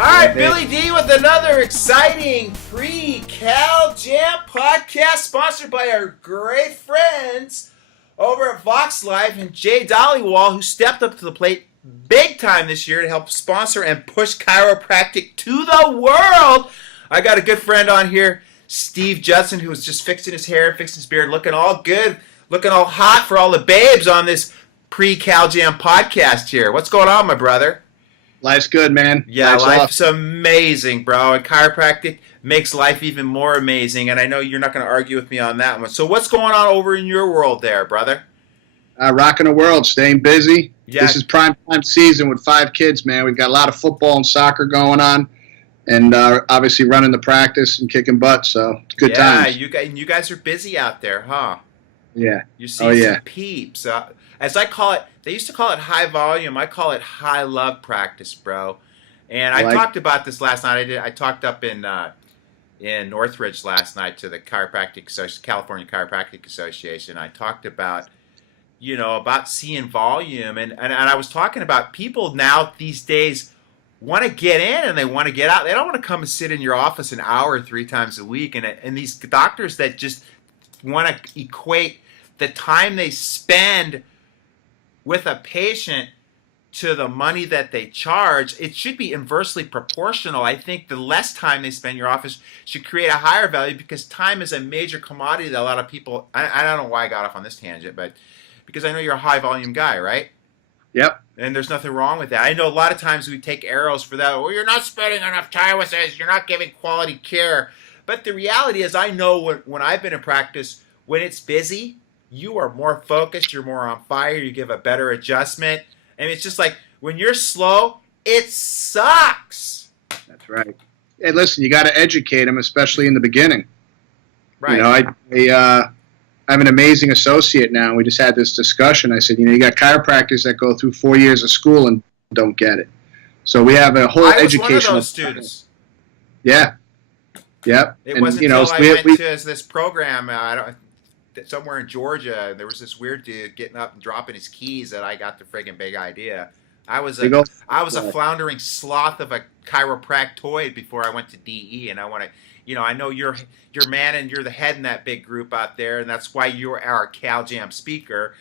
All right, Billy D with another exciting pre-Cal Jam podcast sponsored by our great friends over at Vox Life and Jay Dollywall, who stepped up to the plate big time this year to help sponsor and push chiropractic to the world. I got a good friend on here, Steve Judson, who was just fixing his hair, fixing his beard, looking all good, looking all hot for all the babes on this pre-Cal Jam podcast here. What's going on, my brother? Life's good, man. Yeah, life's amazing, bro. And chiropractic makes life even more amazing. And I know you're not going to argue with me on that one. So what's going on over in your world there, brother? Rocking the world, staying busy. Yeah. This is prime time season with 5 kids, man. We've got a lot of football and soccer going on. And obviously running the practice and kicking butt. So it's good times. Yeah, you guys are busy out there, huh? Yeah. You're seeing some peeps. As I call it, they used to call it high volume. I call it high love practice, bro. And I talked about this last night. I talked up in Northridge last night to the California Chiropractic Association. I talked about, about seeing volume. And I was talking about people now these days want to get in and they want to get out. They don't want to come and sit in your office an hour 3 times a week. And these doctors that just want to equate the time they spend with a patient to the money that they charge, it should be inversely proportional. I think the less time they spend in your office should create a higher value, because time is a major commodity that a lot of people, I don't know why I got off on this tangent, but because I know you're a high volume guy, right? Yep. And there's nothing wrong with that. I know a lot of times we take arrows for that. Well, you're not spending enough time with us. You're not giving quality care. But the reality is, I know when I've been in practice, when it's busy, you are more focused, you're more on fire, you give a better adjustment. And it's just like, when you're slow, it sucks. That's right. Hey, listen, you got to educate them, especially in the beginning. Right. I have an amazing associate now. We just had this discussion. I said, you got chiropractors that go through 4 years of school and don't get it. So we have a whole educational. I was one of those students. Yeah. Yep. It wasn't until I went to this program, somewhere in Georgia, there was this weird dude getting up and dropping his keys that I got the friggin' big idea. I was a floundering sloth of a chiropractoid before I went to DE, and I want to, I know you're man and you're the head in that big group out there, and that's why you're our Cal Jam speaker.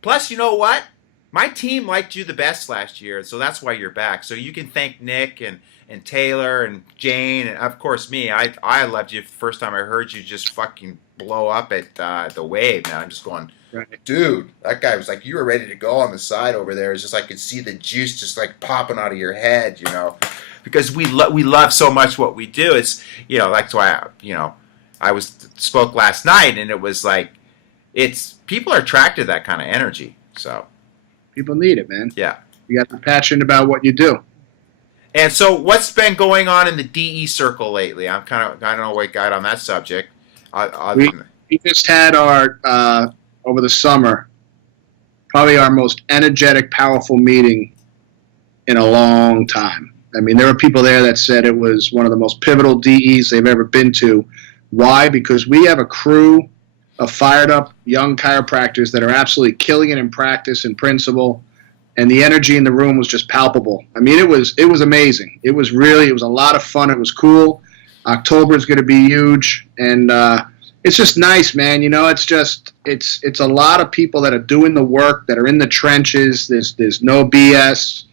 Plus, you know what? My team liked you the best last year, so that's why you're back. So you can thank Nick and Taylor and Jane and, of course, me. I loved you the first time I heard you just fucking blow up at the Wave. Now I'm just going, dude, that guy was like, you were ready to go on the side over there. It's just I could see the juice just like popping out of your head, because we love so much what we do. It's, that's why, I spoke last night, and it was like, people are attracted to that kind of energy. So people need it, man. Yeah. You got to be passionate about what you do. And so what's been going on in the DE circle lately? I don't know what got on that subject. We just had our, over the summer, probably our most energetic, powerful meeting in a long time. I mean, there were people there that said it was one of the most pivotal DEs they've ever been to. Why? Because we have a crew of fired up young chiropractors that are absolutely killing it in practice and principle. And the energy in the room was just palpable. I mean, it was amazing. It was a lot of fun. It was cool. October is going to be huge. And it's just nice, man. It's a lot of people that are doing the work, that are in the trenches. There's no BS.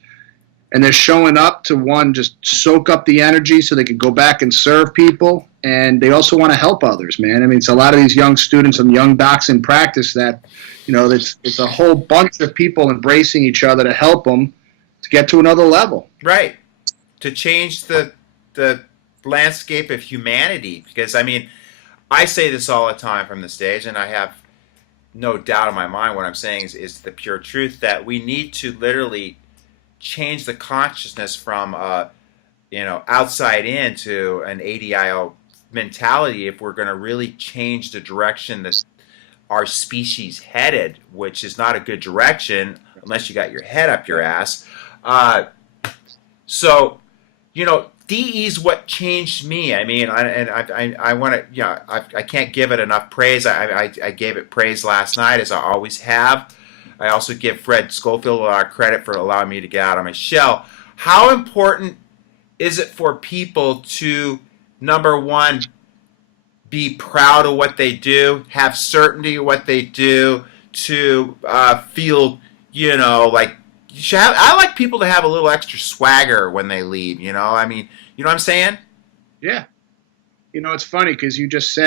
And they're showing up to, just soak up the energy so they can go back and serve people. And they also want to help others, man. I mean, it's a lot of these young students and young docs in practice that, it's a whole bunch of people embracing each other to help them to get to another level. Right. To change the landscape of humanity. Because, I mean, I say this all the time from the stage, and I have no doubt in my mind what I'm saying is the pure truth, that we need to literally change the consciousness from, outside in to an ADIO mentality if we're going to really change the direction that our species headed, which is not a good direction unless you got your head up your ass. So, DE is what changed me. I mean, I want to, I can't give it enough praise. I gave it praise last night, as I always have. I also give Fred Schofield a lot of credit for allowing me to get out of my shell. How important is it for people to, number one, be proud of what they do, have certainty of what they do, to feel, like you should have. I like people to have a little extra swagger when they leave. I mean, you know what I'm saying? Yeah. It's funny because you just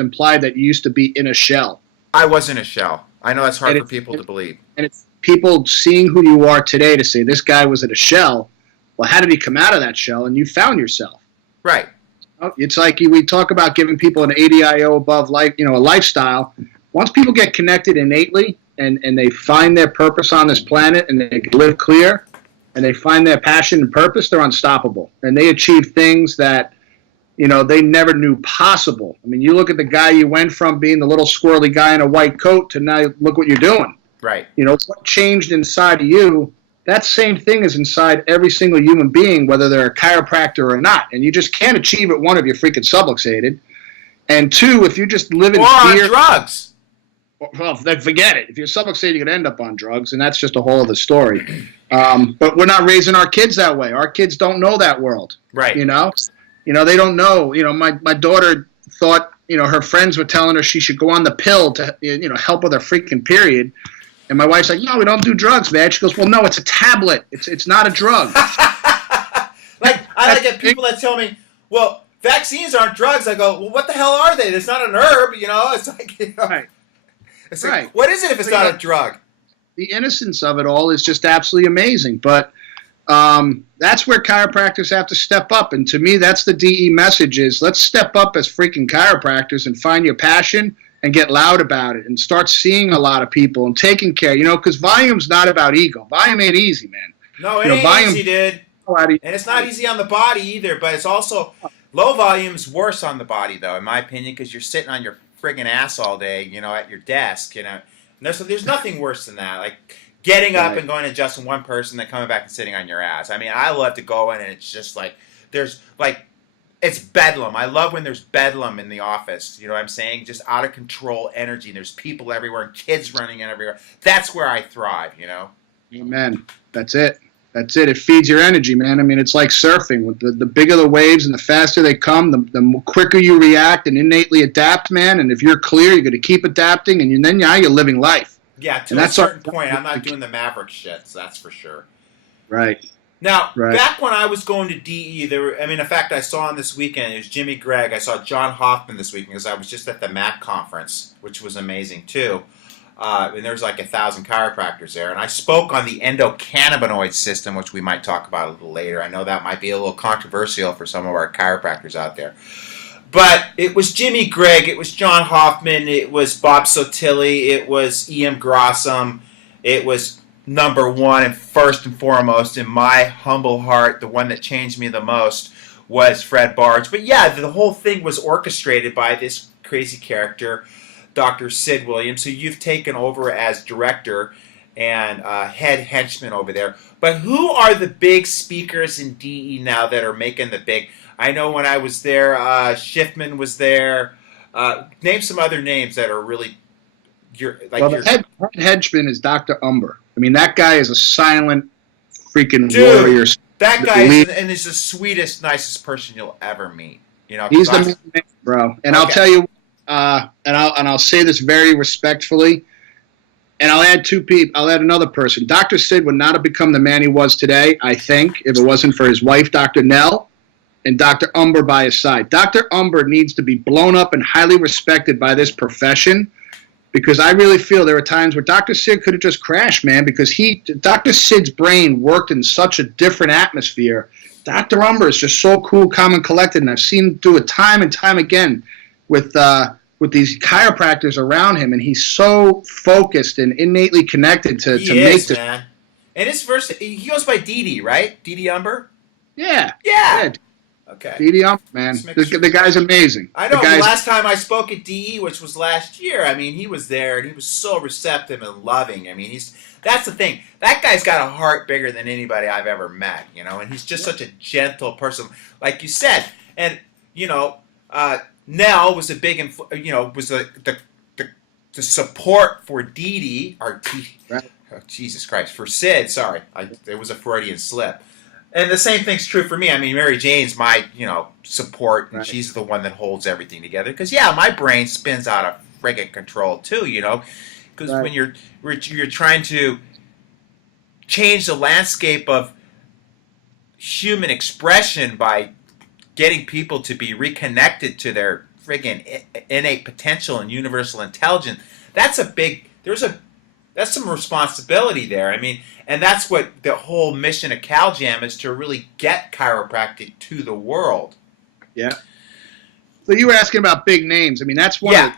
implied that you used to be in a shell. I was in a shell. I know that's hard for people to believe. And it's people seeing who you are today to say this guy was in a shell. Well, how did he come out of that shell? And you found yourself. Right. It's like we talk about giving people an ADIO above life, a lifestyle. Once people get connected innately and they find their purpose on this planet and they live clear and they find their passion and purpose, they're unstoppable. And they achieve things that, they never knew possible. I mean, you look at the guy you went from being the little squirrely guy in a white coat to now look what you're doing. Right. What changed inside of you, that same thing is inside every single human being, whether they're a chiropractor or not. And you just can't achieve it, one, if you're freaking subluxated. And two, if you just live in fear. Or on drugs. Well, then forget it. If you're subluxated, you're going to end up on drugs, and that's just a whole other story. But we're not raising our kids that way. Our kids don't know that world. Right. They don't know. My daughter thought, her friends were telling her she should go on the pill to, help with her freaking period. And my wife's like, no, we don't do drugs, man. She goes, well, no, it's a tablet. It's not a drug. I get people that tell me, well, vaccines aren't drugs. I go, well, what the hell are they? It's not an herb, It's like, Right. It's like, what is it if it's not a drug? The innocence of it all is just absolutely amazing. But that's where chiropractors have to step up. And to me, that's the DE message is let's step up as freaking chiropractors and find your passion and get loud about it and start seeing a lot of people and taking care, because volume's not about ego. Volume ain't easy, man. No, it ain't easy, dude. And it's not easy on the body either, but it's also low volume's worse on the body, though, in my opinion, because you're sitting on your friggin' ass all day, at your desk, There's nothing worse than that. Like getting up and going to just one person, then coming back and sitting on your ass. I mean, I love to go in and it's just like it's bedlam. I love when there's bedlam in the office. You know what I'm saying? Just out of control energy. There's people everywhere and kids running in everywhere. That's where I thrive, Amen. That's it. That's it. It feeds your energy, man. I mean, it's like surfing. The bigger the waves and the faster they come, the quicker you react and innately adapt, man. And if you're clear, you're going to keep adapting, and then now you're living life. Yeah, to a certain point. I'm not doing the Maverick shit, so that's for sure. Right. Now, back when I was going to DE, in fact, I saw on this weekend, it was Jimmy Gregg. I saw John Hoffman this weekend because I was just at the MAC conference, which was amazing, too. And there's like 1,000 chiropractors there. And I spoke on the endocannabinoid system, which we might talk about a little later. I know that might be a little controversial for some of our chiropractors out there. But it was Jimmy Gregg, it was John Hoffman, it was Bob Sotilli, it was E.M. Grossum, it was number one and first and foremost in my humble heart, the one that changed me the most was Fred Barge. But yeah, the whole thing was orchestrated by this crazy character, Dr. Sid Williams, who you've taken over as director and head henchman over there. But who are the big speakers in DE now that are making the big... I know when I was there, Schiffman was there. Name some other names that are really... the head henchman is Dr. Umber. I mean, that guy is a silent freaking warrior. That guy is the sweetest, nicest person you'll ever meet. He's the man, bro. And I'll tell you, and I'll say this very respectfully, and I'll add two people. I'll add another person. Dr. Sid would not have become the man he was today, I think, if it wasn't for his wife, Dr. Nell, and Dr. Umber by his side. Dr. Umber needs to be blown up and highly respected by this profession, because I really feel there are times where Dr. Sid could have just crashed, man, because Dr. Sid's brain worked in such a different atmosphere. Dr. Umber is just so cool, calm, and collected, and I've seen him do it time and time again with these chiropractors around him, and he's so focused and innately connected to make this. Man. And his first, he goes by Didi, right? Didi Umber? Yeah. Okay. Didi Umber, man. The guy's amazing. I know. The last time I spoke at DE, which was last year, I mean, he was there, and he was so receptive and loving. I mean, that's the thing. That guy's got a heart bigger than anybody I've ever met, and he's just such a gentle person, like you said. And, Nell was a big, was the support for Didi, or Didi, right. Oh, Jesus Christ, for Sid, sorry. It was a Freudian slip. And the same thing's true for me. I mean, Mary Jane's my, support, and Right. she's the one that holds everything together. Because my brain spins out of friggin' control too. Because Right. when you're trying to change the landscape of human expression by getting people to be reconnected to their friggin' innate potential and universal intelligence, that's some responsibility there. I mean, and that's what the whole mission of Cal Jam is, to really get chiropractic to the world. Yeah. So you were asking about big names. I mean, that's one of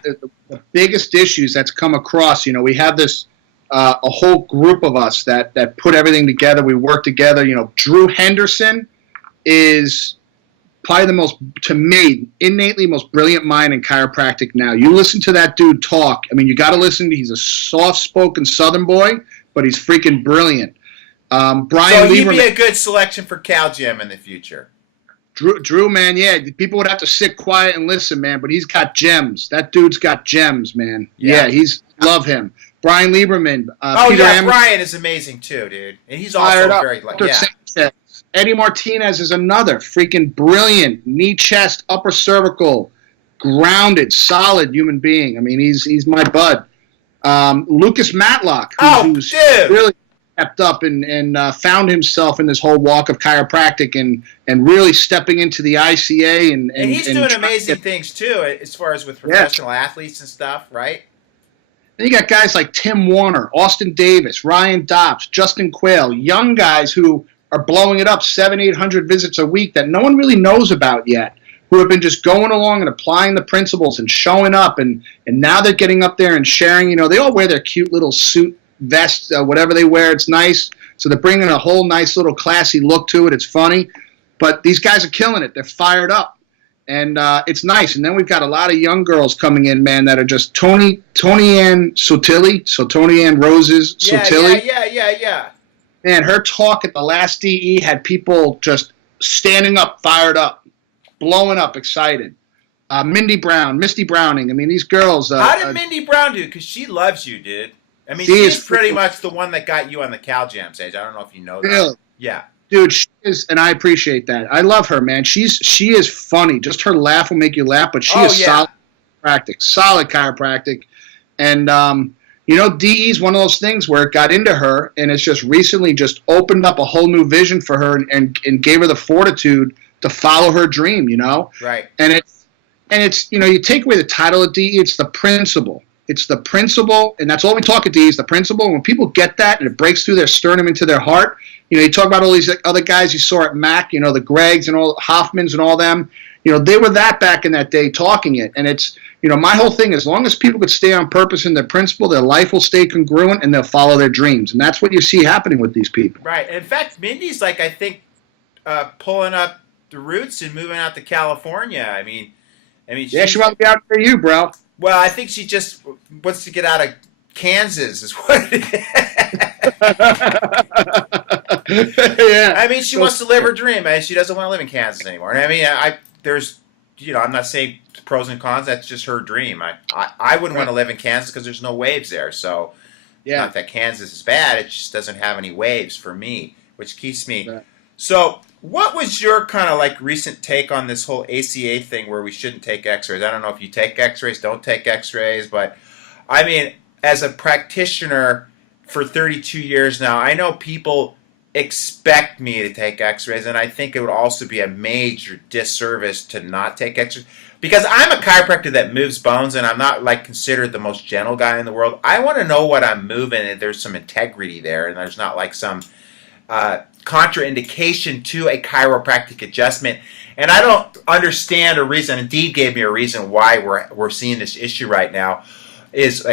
the biggest issues that's come across. We have this a whole group of us that put everything together. We work together. Drew Henderson is probably the most, to me, innately most brilliant mind in chiropractic now. You listen to that dude talk. I mean, you got to listen. He's a soft-spoken Southern boy, but he's freaking brilliant. Brian So he'd Lieberman, be a good selection for Cal Jam in the future. Drew, man, yeah. People would have to sit quiet and listen, man, but he's got gems. That dude's got gems, man. Yeah, love him. Brian Lieberman. Brian is amazing too, dude. And he's also very, Eddie Martinez is another freaking brilliant knee, chest, upper cervical, grounded, solid human being. I mean, he's my bud. Lucas Matlock, who's really stepped up and found himself in this whole walk of chiropractic and really stepping into the ICA and he's doing amazing things too, as far as with professional athletes and stuff, right? Then you got guys like Tim Warner, Austin Davis, Ryan Dobbs, Justin Quayle, young guys who are blowing it up, 700-800 visits a week that no one really knows about yet, who have been just going along and applying the principles and showing up, and now they're getting up there and sharing. They all wear their cute little suit vest, whatever they wear. It's nice. So they're bringing a whole nice little classy look to it. It's funny. But these guys are killing it. They're fired up. And it's nice. And then we've got a lot of young girls coming in, man, that are just Tony Ann Sotilli. So Tony Ann Roses Sotilli. Yeah. Man, her talk at the last DE had people just standing up, fired up, blowing up, excited. Misty Browning. I mean, these girls. How did Mindy Brown do? Because she loves you, dude. I mean, she's pretty much the one that got you on the Cal Jam stage. I don't know if you know that. Really? Yeah. Dude, she is, and I appreciate that. I love her, man. She is funny. Just her laugh will make you laugh, but she is solid chiropractic. And, DE is one of those things where it got into her, and it's just recently just opened up a whole new vision for her and gave her the fortitude to follow her dream, Right. And it's you take away the title of DE, it's the principle. It's the principle, and that's all we talk at DE is the principle. And when people get that and it breaks through their sternum into their heart, you talk about all these other guys you saw at MAC, the Gregs and all Hoffmans and all them, they were that back in that day talking it. And it's, my whole thing, as long as people could stay on purpose in their principle, their life will stay congruent and they'll follow their dreams. And that's what you see happening with these people. Right. In fact, Mindy's I think, pulling up the roots and moving out to California. I mean, she might be out for you, bro. Well, I think she just wants to get out of Kansas, is what it is. Yeah. I mean, she wants to live her dream. She doesn't want to live in Kansas anymore. And I mean, I'm not saying pros and cons. That's just her dream. I wouldn't want to live in Kansas because there's no waves there. So, not that Kansas is bad. It just doesn't have any waves for me, which keeps me. Right. So, what was your kind of recent take on this whole ACA thing where we shouldn't take x-rays? I don't know if you take x-rays, don't take x-rays, but I mean, as a practitioner for 32 years now, I know people expect me to take x-rays, and I think it would also be a major disservice to not take x-rays. Because I'm a chiropractor that moves bones, and I'm not considered the most gentle guy in the world. I want to know what I'm moving, and there's some integrity there, and there's not some contraindication to a chiropractic adjustment. And I don't understand a reason. Indeed, gave me a reason why we're seeing this issue right now. Is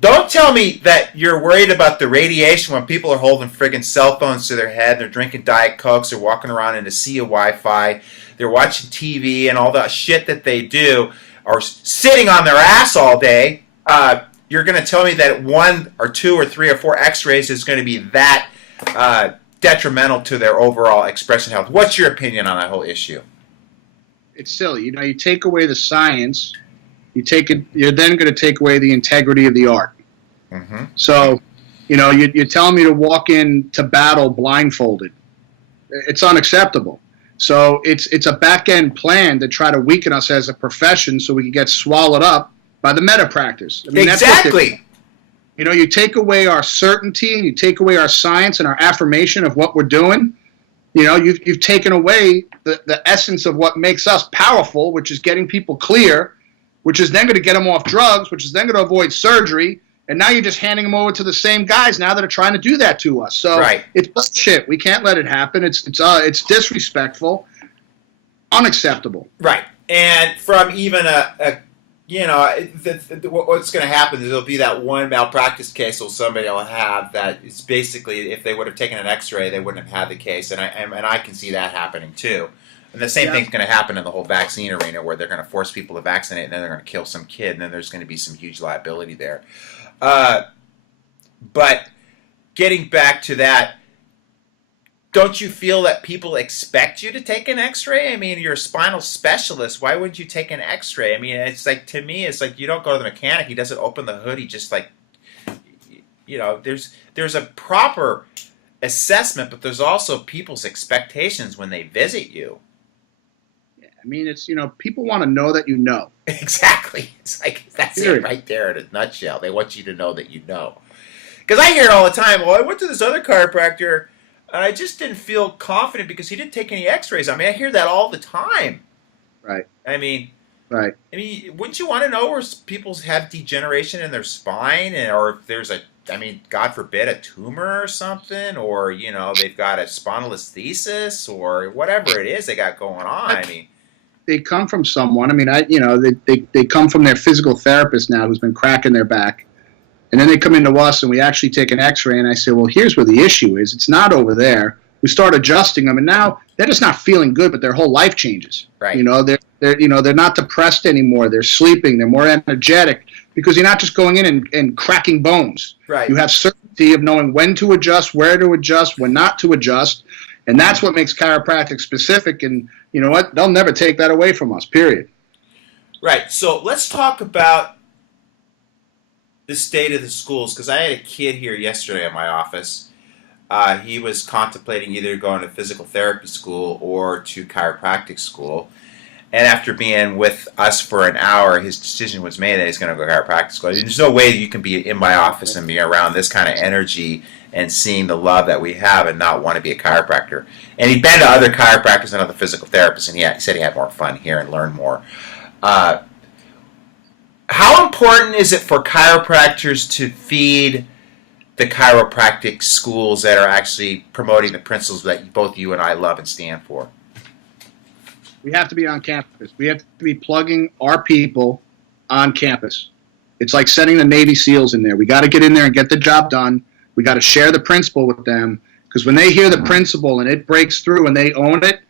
don't tell me that you're worried about the radiation when people are holding friggin' cell phones to their head, they're drinking Diet Cokes, they're walking around in a sea of Wi-Fi, they're watching TV and all the shit that they do, or sitting on their ass all day. You're going to tell me that 1 or 2 or 3 or 4 x-rays is going to be that detrimental to their overall expression health. What's your opinion on that whole issue? It's silly. You take away the science, you're then going to take away the integrity of the art. Mm-hmm. So, you're telling me to walk into battle blindfolded. It's unacceptable. So it's a back end plan to try to weaken us as a profession so we can get swallowed up by the meta practice. I mean, exactly. You take away our certainty and you take away our science and our affirmation of what we're doing. You've taken away the essence of what makes us powerful, which is getting people clear, which is then going to get them off drugs, which is then going to avoid surgery. And now you're just handing them over to the same guys now that are trying to do that to us. So It's bullshit. We can't let it happen. It's disrespectful, unacceptable. Right. And from even what's going to happen is there'll be that one malpractice case or somebody will have that it's basically if they would have taken an X-ray, they wouldn't have had the case. And I can see that happening too. And the same thing's going to happen in the whole vaccine arena where they're going to force people to vaccinate and then they're going to kill some kid and then there's going to be some huge liability there. But getting back to that, don't you feel that people expect you to take an X-ray? I mean, you're a spinal specialist. Why wouldn't you take an X-ray? I mean, it's like, to me, it's like you don't go to the mechanic. He doesn't open the hood. He just there's a proper assessment, but there's also people's expectations when they visit you. Yeah, I mean, it's, people want to know that you know. Exactly. It's like, that's it right there in a nutshell. They want you to know that you know. Because I hear it all the time. Well, I went to this other chiropractor, and I just didn't feel confident because he didn't take any X-rays. I mean, I hear that all the time. Right. I mean, wouldn't you want to know where people have degeneration in their spine, or if there's God forbid, a tumor or something, or they've got a spondylolisthesis or whatever it is they got going on. I mean, they come from someone. I mean, they come from their physical therapist now who's been cracking their back. And then they come into us and we actually take an X-ray and I say, well, here's where the issue is. It's not over there. We start adjusting them and now they're just not feeling good, but their whole life changes. Right. They're not depressed anymore. They're sleeping. They're more energetic because you're not just going in and cracking bones. Right. You have certainty of knowing when to adjust, where to adjust, when not to adjust. And that's what makes chiropractic specific. And you know what? They'll never take that away from us, period. Right. So let's talk about the state of the schools, because I had a kid here yesterday in my office. He was contemplating either going to physical therapy school or to chiropractic school. And after being with us for an hour, his decision was made that he's going to go to chiropractic school. There's no way you can be in my office and be around this kind of energy and seeing the love that we have and not want to be a chiropractor. And he'd been to other chiropractors and other physical therapists, and he said he had more fun here and learned more. How important is it for chiropractors to feed the chiropractic schools that are actually promoting the principles that both you and I love and stand for? We have to be on campus. We have to be plugging our people on campus. It's like sending the Navy SEALs in there. We got to get in there and get the job done. We got to share the principle with them because when they hear the principle and it breaks through and they own it,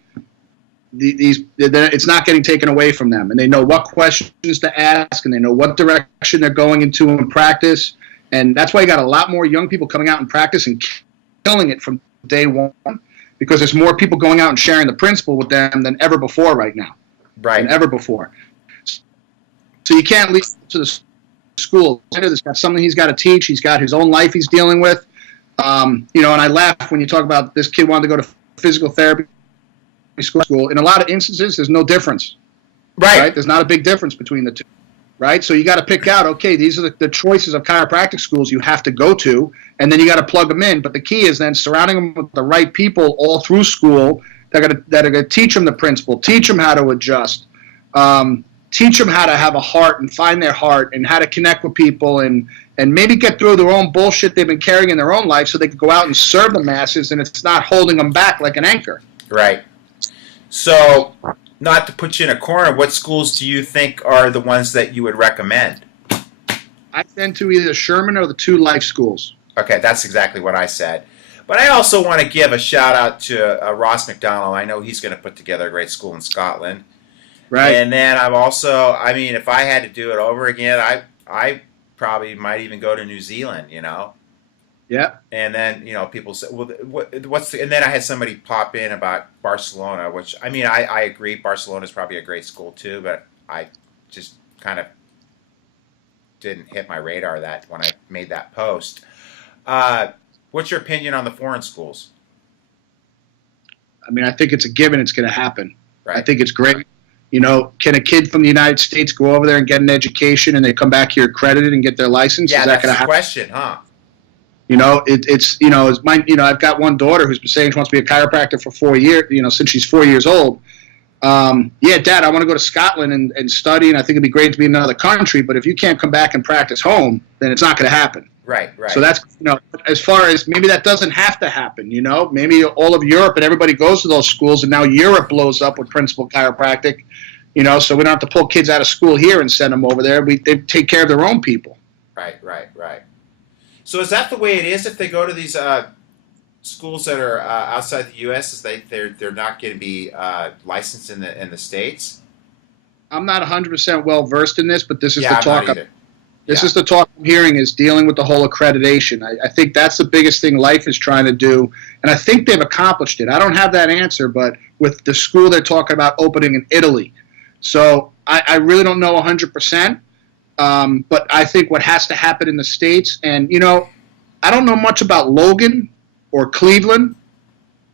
it's not getting taken away from them, and they know what questions to ask, and they know what direction they're going into in practice, and that's why you got a lot more young people coming out in practice and killing it from day one, because there's more people going out and sharing the principle with them than ever before right now. Right. Than ever before. So you can't leave to the school. There's got something he's got to teach. He's got his own life he's dealing with. And I laugh when you talk about this kid wanting to go to physical therapy school. In a lot of instances, there's no difference. Right? There's not a big difference between the two. Right? So you got to pick out, okay, these are the choices of chiropractic schools you have to go to, and then you got to plug them in. But the key is then surrounding them with the right people all through school that are going to teach them the principle, teach them how to adjust, teach them how to have a heart and find their heart and how to connect with people and maybe get through their own bullshit they've been carrying in their own life so they can go out and serve the masses and it's not holding them back like an anchor. Right. So, not to put you in a corner, what schools do you think are the ones that you would recommend? I send to either Sherman or the two life schools. Okay, that's exactly what I said. But I also want to give a shout out to Ross McDonald. I know he's going to put together a great school in Scotland. Right. And then I'm also, if I had to do it over again, I probably might even go to New Zealand, Yeah. And then, people say, well, and then I had somebody pop in about Barcelona, which, I agree, Barcelona is probably a great school too, but I just kind of didn't hit my radar that when I made that post. What's your opinion on the foreign schools? I mean, I think it's a given it's going to happen. Right. I think it's great. You know, can a kid from the United States go over there and get an education and they come back here accredited and get their license? Yeah, Is that that's going to the happen? question, huh? You know, it's you know, I've got one daughter who's been saying she wants to be a chiropractor for 4 years. You know, since she's 4 years old. Yeah, Dad, I want to go to Scotland and study, and I think it'd be great to be in another country. But if you can't come back and practice home, then it's not going to happen. Right. So that's, you know, as far as maybe that doesn't have to happen. You know, maybe all of Europe and everybody goes to those schools, and now Europe blows up with principal chiropractic. You know, so we don't have to pull kids out of school here and send them over there. They take care of their own people. Right. So is that the way it is if they go to these schools that are outside the U.S.? Is they're not going to be licensed in the States? I'm not 100% well versed in this, but this is the I'm talk. not either. This is the talk I'm hearing, is dealing with the whole accreditation. I think that's the biggest thing Life is trying to do, and I think they've accomplished it. I don't have that answer, but with the school they're talking about opening in Italy. So I really don't know 100%, but I think what has to happen in the States, and, you know, I don't know much about Logan or Cleveland,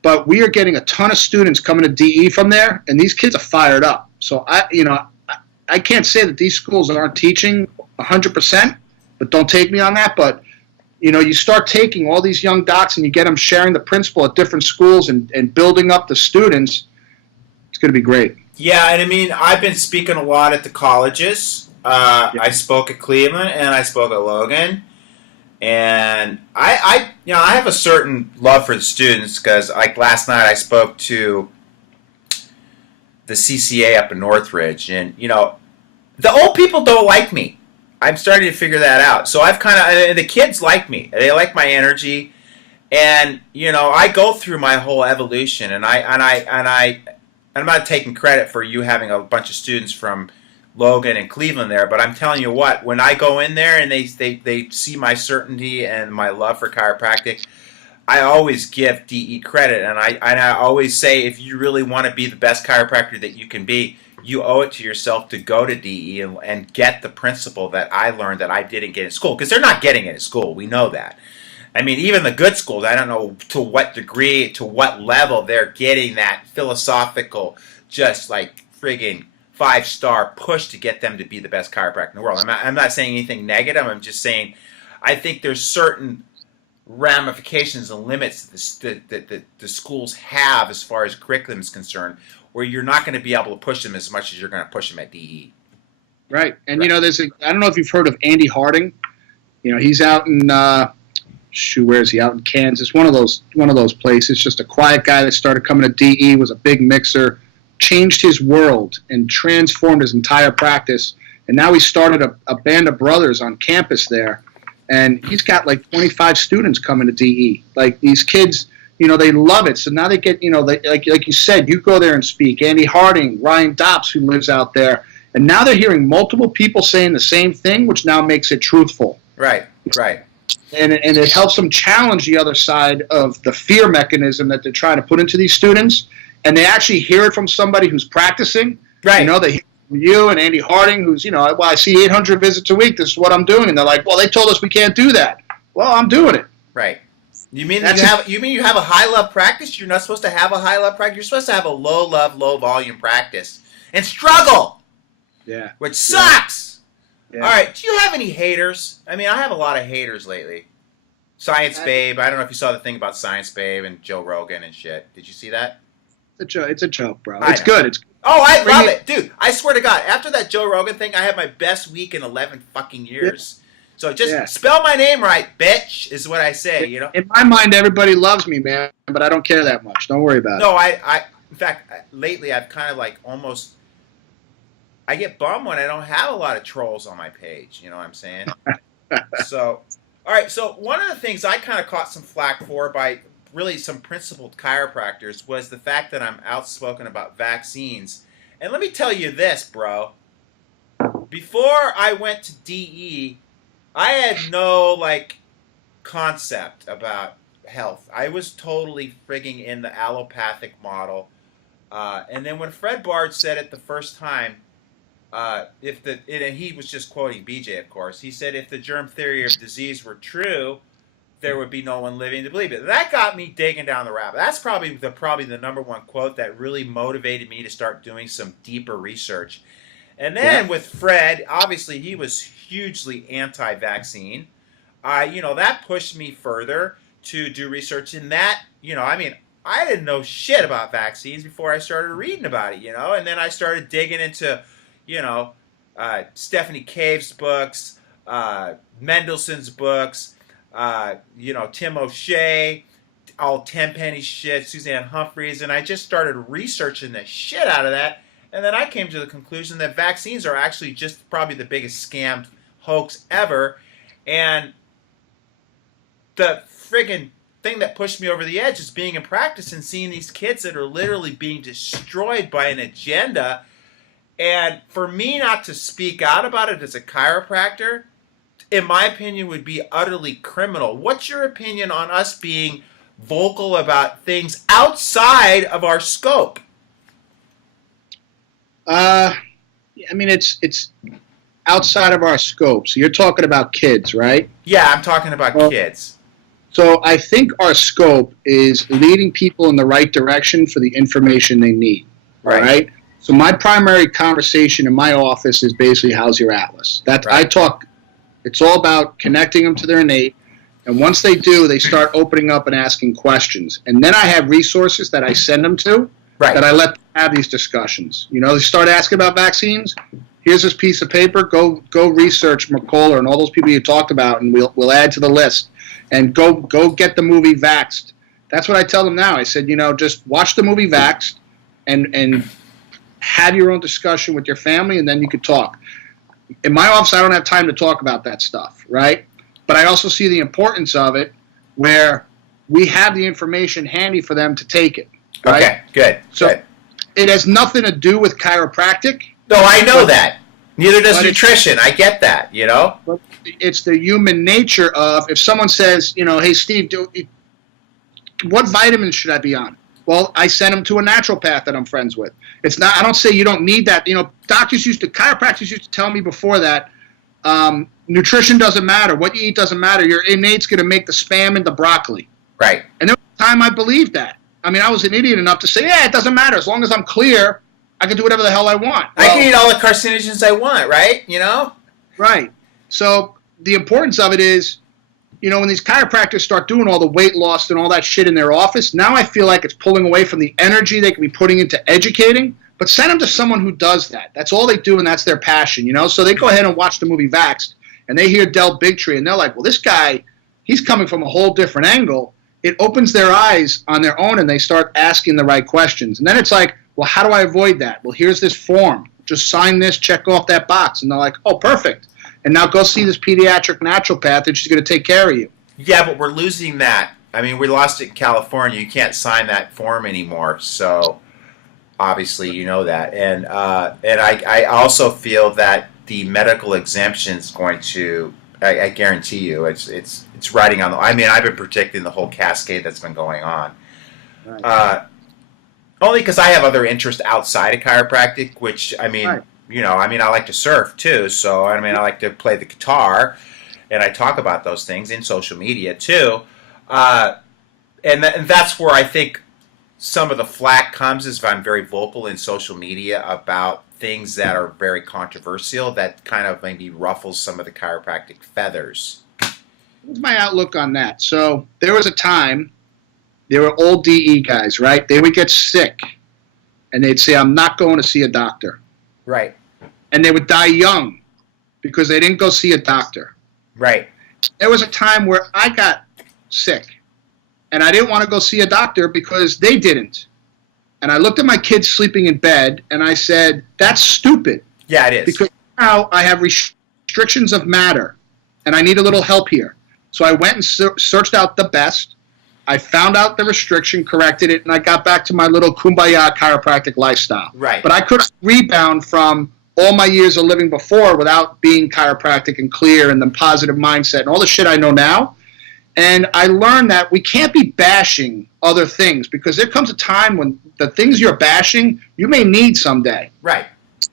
but we are getting a ton of students coming to DE from there, and these kids are fired up. So I can't say that these schools aren't teaching 100%, but don't take me on that. But, you know, you start taking all these young docs and you get them sharing the principle at different schools and building up the students, it's going to be great. Yeah, and I mean, I've been speaking a lot at the colleges. I spoke at Cleveland and I spoke at Logan. And I have a certain love for the students because, like, last night I spoke to the CCA up in Northridge, and, you know, the old people don't like me. I'm starting to figure that out. So the kids like me. They like my energy, and, you know, I go through my whole evolution, and I'm not taking credit for you having a bunch of students from Logan and Cleveland there, but I'm telling you what, when I go in there and they see my certainty and my love for chiropractic, I always give DE credit, and I always say, if you really want to be the best chiropractor that you can be, you owe it to yourself to go to DE and get the principle that I learned that I didn't get in school, because they're not getting it at school. We know that. I mean, even the good schools, I don't know to what degree, to what level they're getting that philosophical, just like friggin' 5-star push to get them to be the best chiropractor in the world. I'm not saying anything negative. I'm just saying I think there's certain ramifications and limits that the schools have as far as curriculum is concerned, where you're not going to be able to push them as much as you're going to push them at DE. Right. And, you know, I don't know if you've heard of Andy Harding. You know, he's out in where is he? Out in Kansas. One of those places. Just a quiet guy that started coming to DE, was a big mixer, changed his world and transformed his entire practice. And now he started a band of brothers on campus there, and he's got like 25 students coming to DE. Like, these kids, you know, they love it. So now they get, you know, like you said, you go there and speak. Andy Harding, Ryan Dops, who lives out there, and now they're hearing multiple people saying the same thing, which now makes it truthful. Right. And it helps them challenge the other side of the fear mechanism that they're trying to put into these students. And they actually hear it from somebody who's practicing. Right. You know, they hear it from you and Andy Harding, who's, you know, well, I see 800 visits a week. This is what I'm doing. And they're like, well, they told us we can't do that. Well, I'm doing it. Right. You mean you have a high love practice? You're not supposed to have a high love practice. You're supposed to have a low love, low volume practice and struggle. Yeah. Which sucks. Yeah. All right. Do you have any haters? I mean, I have a lot of haters lately. Science Babe. I don't know if you saw the thing about Science Babe and Joe Rogan and shit. Did you see that? It's a joke, bro. It's good. I love it. Dude, I swear to God, after that Joe Rogan thing, I had my best week in 11 fucking years. Yeah. So just spell my name right, bitch, is what I say, you know? In my mind, everybody loves me, man, but I don't care that much. Don't worry about it. No, in fact, lately I've kind of like almost, I get bummed when I don't have a lot of trolls on my page, you know what I'm saying? So, all right, so one of the things I kind of caught some flack for by really some principled chiropractors was the fact that I'm outspoken about vaccines. And let me tell you this, bro. Before I went to DE, I had no, like, concept about health. I was totally frigging in the allopathic model. And then when Fred Bard said it the first time, and he was just quoting BJ, of course, he said if the germ theory of disease were true, there would be no one living to believe it. That got me digging down the rabbit. That's probably the number one quote that really motivated me to start doing some deeper research. And then with Fred, obviously he was hugely anti-vaccine. That pushed me further to do research in that. I didn't know shit about vaccines before I started reading about it, and then I started digging into, Stephanie Cave's books, Mendelssohn's books, Tim O'Shea, all Tenpenny shit, Suzanne Humphreys, and I just started researching the shit out of that. And then I came to the conclusion that vaccines are actually just probably the biggest scam hoax ever. And the friggin' thing that pushed me over the edge is being in practice and seeing these kids that are literally being destroyed by an agenda. And for me not to speak out about it as a chiropractor, in my opinion, would be utterly criminal. What's your opinion on us being vocal about things outside of our scope? It's outside of our scope. So you're talking about kids, right? Yeah, I'm talking about kids. So I think our scope is leading people in the right direction for the information they need. Right. Right? So my primary conversation in my office is basically, how's your atlas? It's all about connecting them to their innate. And once they do, they start opening up and asking questions. And then I have resources that I send them to. Right. That I let them have these discussions. They start asking about vaccines. Here's this piece of paper. Go research McCullough and all those people you talked about, and we'll add to the list. And go get the movie Vaxxed. That's what I tell them now. I said, just watch the movie Vaxxed and have your own discussion with your family, and then you could talk. In my office, I don't have time to talk about that stuff, right? But I also see the importance of it where we have the information handy for them to take it. Right? Okay, good. So good. It has nothing to do with chiropractic. No, I know that. Neither does nutrition. I get that, But it's the human nature of, if someone says, hey, Steve, what vitamins should I be on? Well, I send them to a naturopath that I'm friends with. It's not. I don't say you don't need that. Chiropractors used to tell me before that nutrition doesn't matter. What you eat doesn't matter. Your innate's going to make the spam into broccoli. Right. And there was a time I believed that. I was an idiot enough to say, yeah, it doesn't matter. As long as I'm clear, I can do whatever the hell I want. I can eat all the carcinogens I want, right? Right. So the importance of it is, when these chiropractors start doing all the weight loss and all that shit in their office, now I feel like it's pulling away from the energy they can be putting into educating. But send them to someone who does that. That's all they do, and that's their passion, So they go ahead and watch the movie Vaxxed, and they hear Del Bigtree, and they're like, well, this guy, he's coming from a whole different angle. It opens their eyes on their own, and they start asking the right questions. And then it's like, well, how do I avoid that? Well, here's this form. Just sign this, check off that box. And they're like, oh, perfect. And now go see this pediatric naturopath, and she's going to take care of you. Yeah, but we're losing that. We lost it in California. You can't sign that form anymore. So obviously you know that. And I also feel that the medical exemption is going to, I guarantee you, it's riding on the. I've been predicting the whole cascade that's been going on. Right. Only because I have other interests outside of chiropractic, which right. I like to surf too. So I like to play the guitar, and I talk about those things in social media too. And that's where I think some of the flack comes, is if I'm very vocal in social media about things that are very controversial, that kind of maybe ruffles some of the chiropractic feathers. What's my outlook on that? So there was a time, there were old DE guys, right? They would get sick, and they'd say, I'm not going to see a doctor. Right. And they would die young because they didn't go see a doctor. Right. There was a time where I got sick, and I didn't want to go see a doctor because they didn't. And I looked at my kids sleeping in bed, and I said, that's stupid. Yeah, it is. Because now I have restrictions of matter, and I need a little help here. So I went and searched out the best. I found out the restriction, corrected it, and I got back to my little kumbaya chiropractic lifestyle. Right. But I couldn't rebound from all my years of living before without being chiropractic and clear and the positive mindset and all the shit I know now. And I learned that we can't be bashing other things, because there comes a time when the things you're bashing, you may need someday. Right.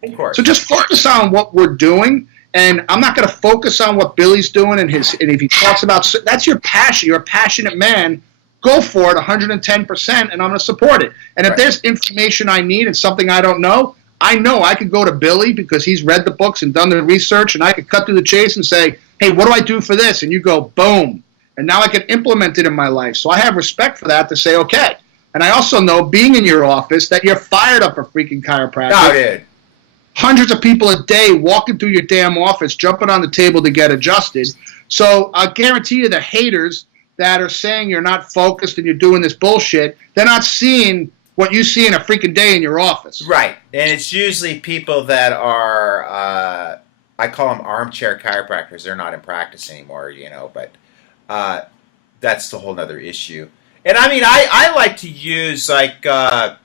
Of course. So just focus on what we're doing And I'm not going to focus on what Billy's doing and if he talks about, that's your passion. You're a passionate man. Go for it 110%, and I'm going to support it. And if there's information I need and something I don't know I could go to Billy because he's read the books and done the research, and I could cut through the chase and say, hey, what do I do for this? And you go, boom. And now I can implement it in my life. So I have respect for that to say, okay. And I also know, being in your office, that you're fired up for freaking chiropractic. Oh, dude. Hundreds of people a day walking through your damn office, jumping on the table to get adjusted. So I guarantee you the haters that are saying you're not focused and you're doing this bullshit, they're not seeing what you see in a freaking day in your office. Right. And it's usually people that are, I call them armchair chiropractors. They're not in practice anymore, but that's a whole nother issue. And I mean, I like to use and I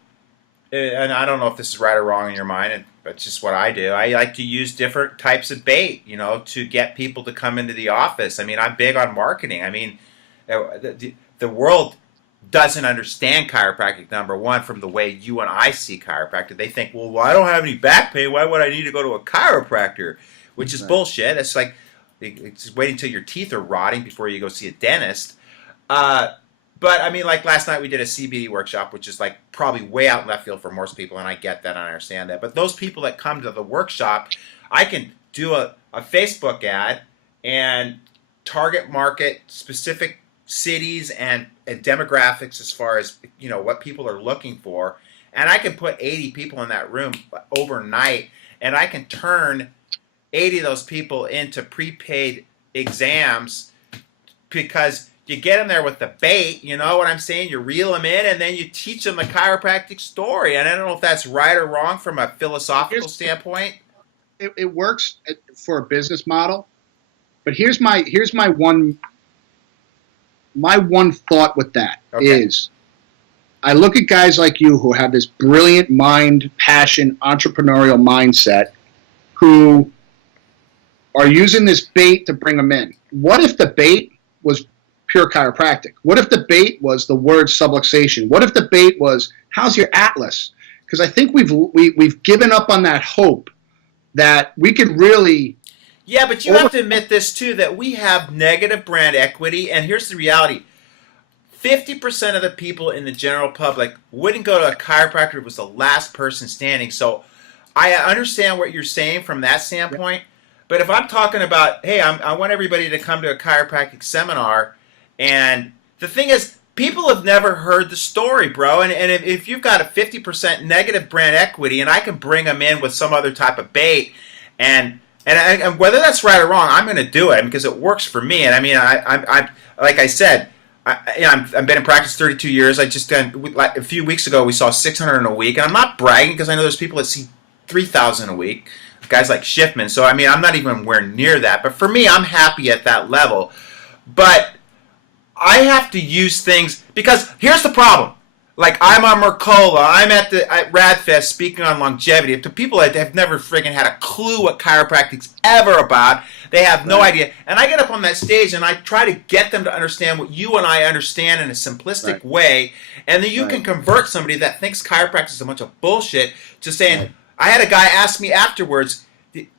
don't know if this is right or wrong in your mind, but it's just what I do. I like to use different types of bait, to get people to come into the office. I mean, I'm big on marketing. I mean, the world doesn't understand chiropractic, number one, from the way you and I see chiropractic. They think, well, I don't have any back pain. Why would I need to go to a chiropractor? Which is bullshit. It's like, it's waiting until your teeth are rotting before you go see a dentist. But I mean, like last night we did a CBD workshop, which is like probably way out in left field for most people, and I get that and I understand that. But those people that come to the workshop, I can do a Facebook ad and target market specific cities and demographics as far as what people are looking for, and I can put 80 people in that room overnight, and I can turn 80 of those people into prepaid exams because you get them there with the bait, you know what I'm saying? You reel them in, and then you teach them the chiropractic story. And I don't know if that's right or wrong from a philosophical standpoint. It works for a business model, but here's my one thought with that is I look at guys like you who have this brilliant mind, passion, entrepreneurial mindset who are using this bait to bring them in. What if the bait was pure chiropractic? What if the bait was the word subluxation? What if the bait was, how's your atlas? Because I think we've given up on that hope that we could really... Yeah, but you have to admit this too, that we have negative brand equity, and here's the reality. 50% of the people in the general public wouldn't go to a chiropractor if it was the last person standing. So I understand what you're saying from that standpoint, but if I'm talking about, hey, I want everybody to come to a chiropractic seminar, and the thing is, people have never heard the story, bro, and if you've got a 50% negative brand equity, and I can bring them in with some other type of bait, and whether that's right or wrong, I'm going to do it because it works for me. And I mean, I'm like I said, I've been in practice 32 years. I just like a few weeks ago we saw 600 in a week, and I'm not bragging because I know there's people that see 3,000 a week, guys like Schiffman. So I mean, I'm not even anywhere near that. But for me, I'm happy at that level. But I have to use things because here's the problem. Like, I'm on Mercola, I'm at Radfest speaking on longevity. To people that have never friggin' had a clue what chiropractic's ever about, they have no idea. And I get up on that stage and I try to get them to understand what you and I understand in a simplistic way. And then you can convert somebody that thinks chiropractic is a bunch of bullshit to saying, I had a guy ask me afterwards,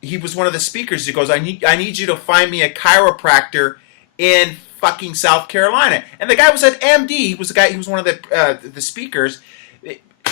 he was one of the speakers, he goes, I need you to find me a chiropractor in fucking South Carolina. And the guy was an MD. He was one of the speakers.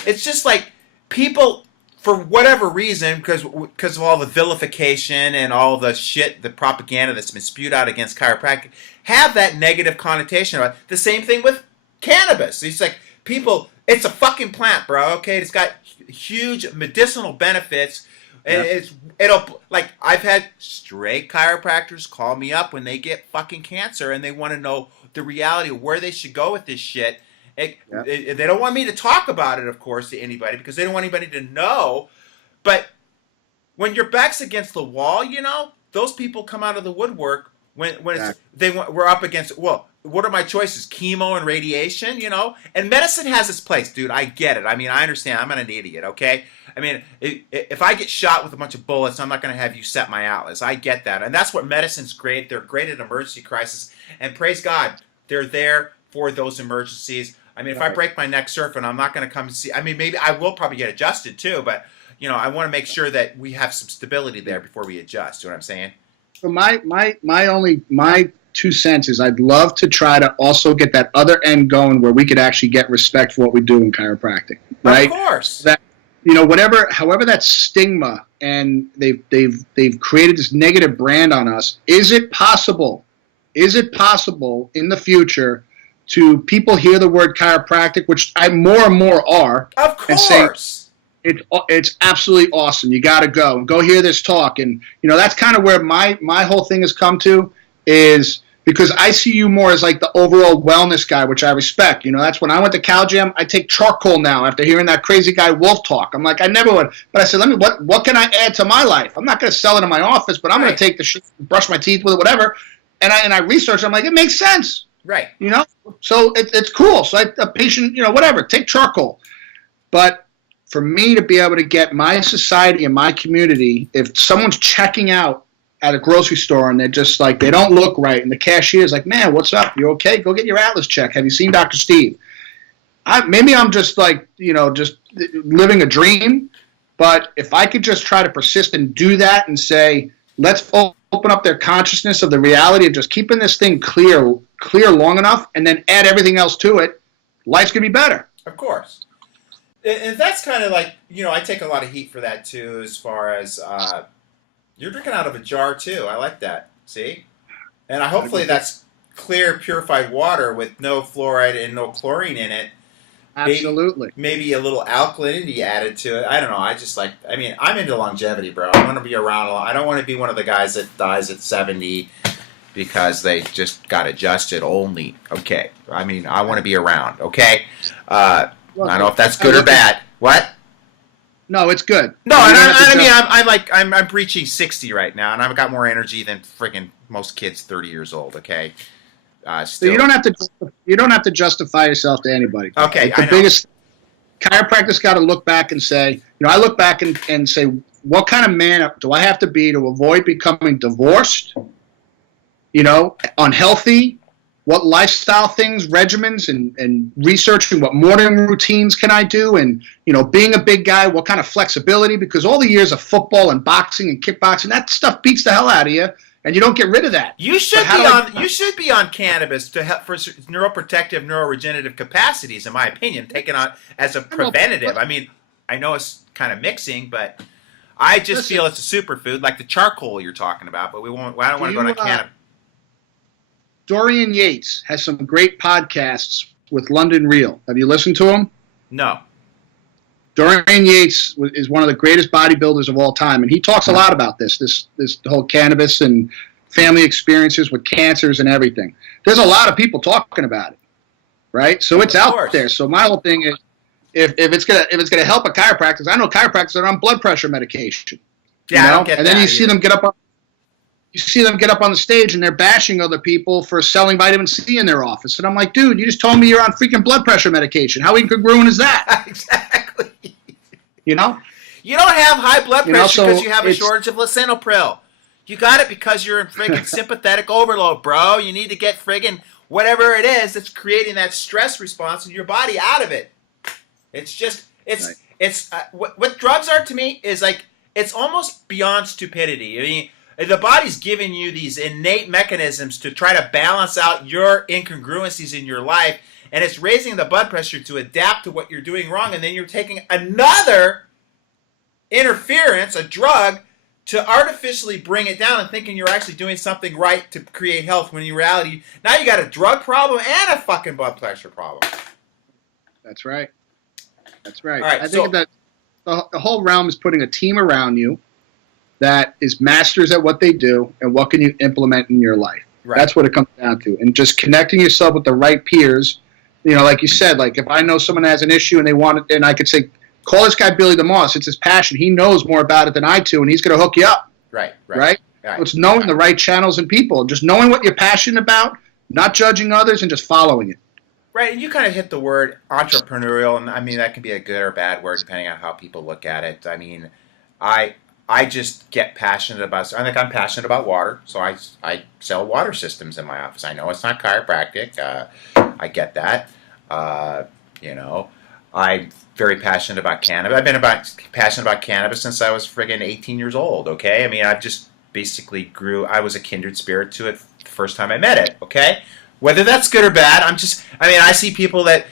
It's just like people, for whatever reason, because of all the vilification and all the shit, the propaganda that's been spewed out against chiropractic, have that negative connotation about it. The same thing with cannabis. It's like people, it's a fucking plant, bro. Okay, it's got huge medicinal benefits. And it'll like I've had stray chiropractors call me up when they get fucking cancer and they want to know the reality of where they should go with this shit. They don't want me to talk about it, of course, to anybody because they don't want anybody to know. But when your back's against the wall, those people come out of the woodwork when we're up against. Well, what are my choices? Chemo and radiation, And medicine has its place, dude. I get it. I mean, I understand. I'm not an idiot, okay? I mean, if I get shot with a bunch of bullets, I'm not going to have you set my atlas. I get that. And that's what medicine's great. They're great at emergency crisis. And praise God, they're there for those emergencies. I mean, if I break my neck surfing, I'm not going to come and see. I mean, maybe I will probably get adjusted too. But, I want to make sure that we have some stability there before we adjust. You know what I'm saying? So my 2 cents is I'd love to try to also get that other end going where we could actually get respect for what we do in chiropractic, right? Of course. That however that stigma, and they've created this negative brand on us. Is it possible? Is it possible in the future to people hear the word chiropractic, which I more and more are, of and say it's absolutely awesome. You got to go hear this talk, and that's kind of where my whole thing has come to, is because I see you more as like the overall wellness guy, which I respect. That's when I went to Cal Jam. I take charcoal now after hearing that crazy guy Wolf talk. I'm like, I never would, but I said, what can I add to my life? I'm not going to sell it in my office, but I'm going to take the shit, brush my teeth with it, whatever. And I researched. I'm like, it makes sense. Right. So it's cool. So a patient, whatever, take charcoal. But for me to be able to get my society and my community, if someone's checking out at a grocery store and they're just like, they don't look right, and the cashier is like, man, what's up? You okay? Go get your Atlas check. Have you seen Dr. Steve? Maybe I'm just like, just living a dream. But if I could just try to persist and do that and say, let's open up their consciousness of the reality of just keeping this thing clear long enough, and then add everything else to it, life's going to be better. Of course. And that's kind of like, I take a lot of heat for that too, as far as you're drinking out of a jar too. I like that. See? And hopefully that's clear, purified water with no fluoride and no chlorine in it. Absolutely. Maybe a little alkalinity added to it. I don't know. I'm into longevity, bro. I want to be around a lot. I don't want to be one of the guys that dies at 70 because they just got adjusted only. Okay. I want to be around. Okay. I don't know if that's good or bad. What? No, it's good. No, I'm breaching 60 right now, and I've got more energy than freaking most kids 30 years old. Okay. So you don't have to justify yourself to anybody. Okay, the biggest chiropractor's got to look back and say, I look back and say, what kind of man do I have to be to avoid becoming divorced? Unhealthy. What lifestyle things, regimens, and researching what morning routines can I do, and being a big guy, what kind of flexibility? Because all the years of football and boxing and kickboxing, that stuff beats the hell out of you. And you don't get rid of that. You should be on cannabis to help for neuroprotective, neuroregenerative capacities, in my opinion, taken on as a preventative. I know it's kind of mixing, but I just feel it's a superfood, like the charcoal you're talking about. But I don't want to go to cannabis. Dorian Yates has some great podcasts with London Real. Have you listened to him? No. Dorian Yates is one of the greatest bodybuilders of all time, and he talks a lot about this whole cannabis and family experiences with cancers and everything. There's a lot of people talking about it, right? So it's out there. So my whole thing is, if it's gonna help a chiropractor, I know chiropractors are on blood pressure medication. Yeah, I don't get that. And then you see them get up on the stage and they're bashing other people for selling vitamin C in their office, and I'm like, dude, you just told me you're on freaking blood pressure medication. How incongruent is that? Exactly. You don't have high blood pressure because you have a shortage of lisinopril. You got it because you're in friggin' sympathetic overload, bro. You need to get friggin' whatever it is that's creating that stress response in your body out of it. What drugs are to me is like, it's almost beyond stupidity. The body's giving you these innate mechanisms to try to balance out your incongruencies in your life, and it's raising the blood pressure to adapt to what you're doing wrong, and then you're taking another interference, a drug, to artificially bring it down and thinking you're actually doing something right to create health, when in reality, now you got a drug problem and a fucking blood pressure problem. That's right. All right, I think that the whole realm is putting a team around you that is masters at what they do, and what can you implement in your life. Right. That's what it comes down to. And just connecting yourself with the right peers. Like you said, like if I know someone has an issue and they want it, and I could say, call this guy Billy DeMoss. It's his passion. He knows more about it than I do, and he's going to hook you up. Right. So it's knowing the right channels and people, just knowing what you're passionate about, not judging others, and just following it. Right, and you kind of hit the word entrepreneurial, and that can be a good or bad word depending on how people look at it. I just get passionate about. I think I'm passionate about water, so I sell water systems in my office. I know it's not chiropractic. I get that. I'm very passionate about cannabis. I've been passionate about cannabis since I was friggin' 18 years old, okay? I mean, I've just basically I was a kindred spirit to it the first time I met it, okay? Whether that's good or bad, I see people that,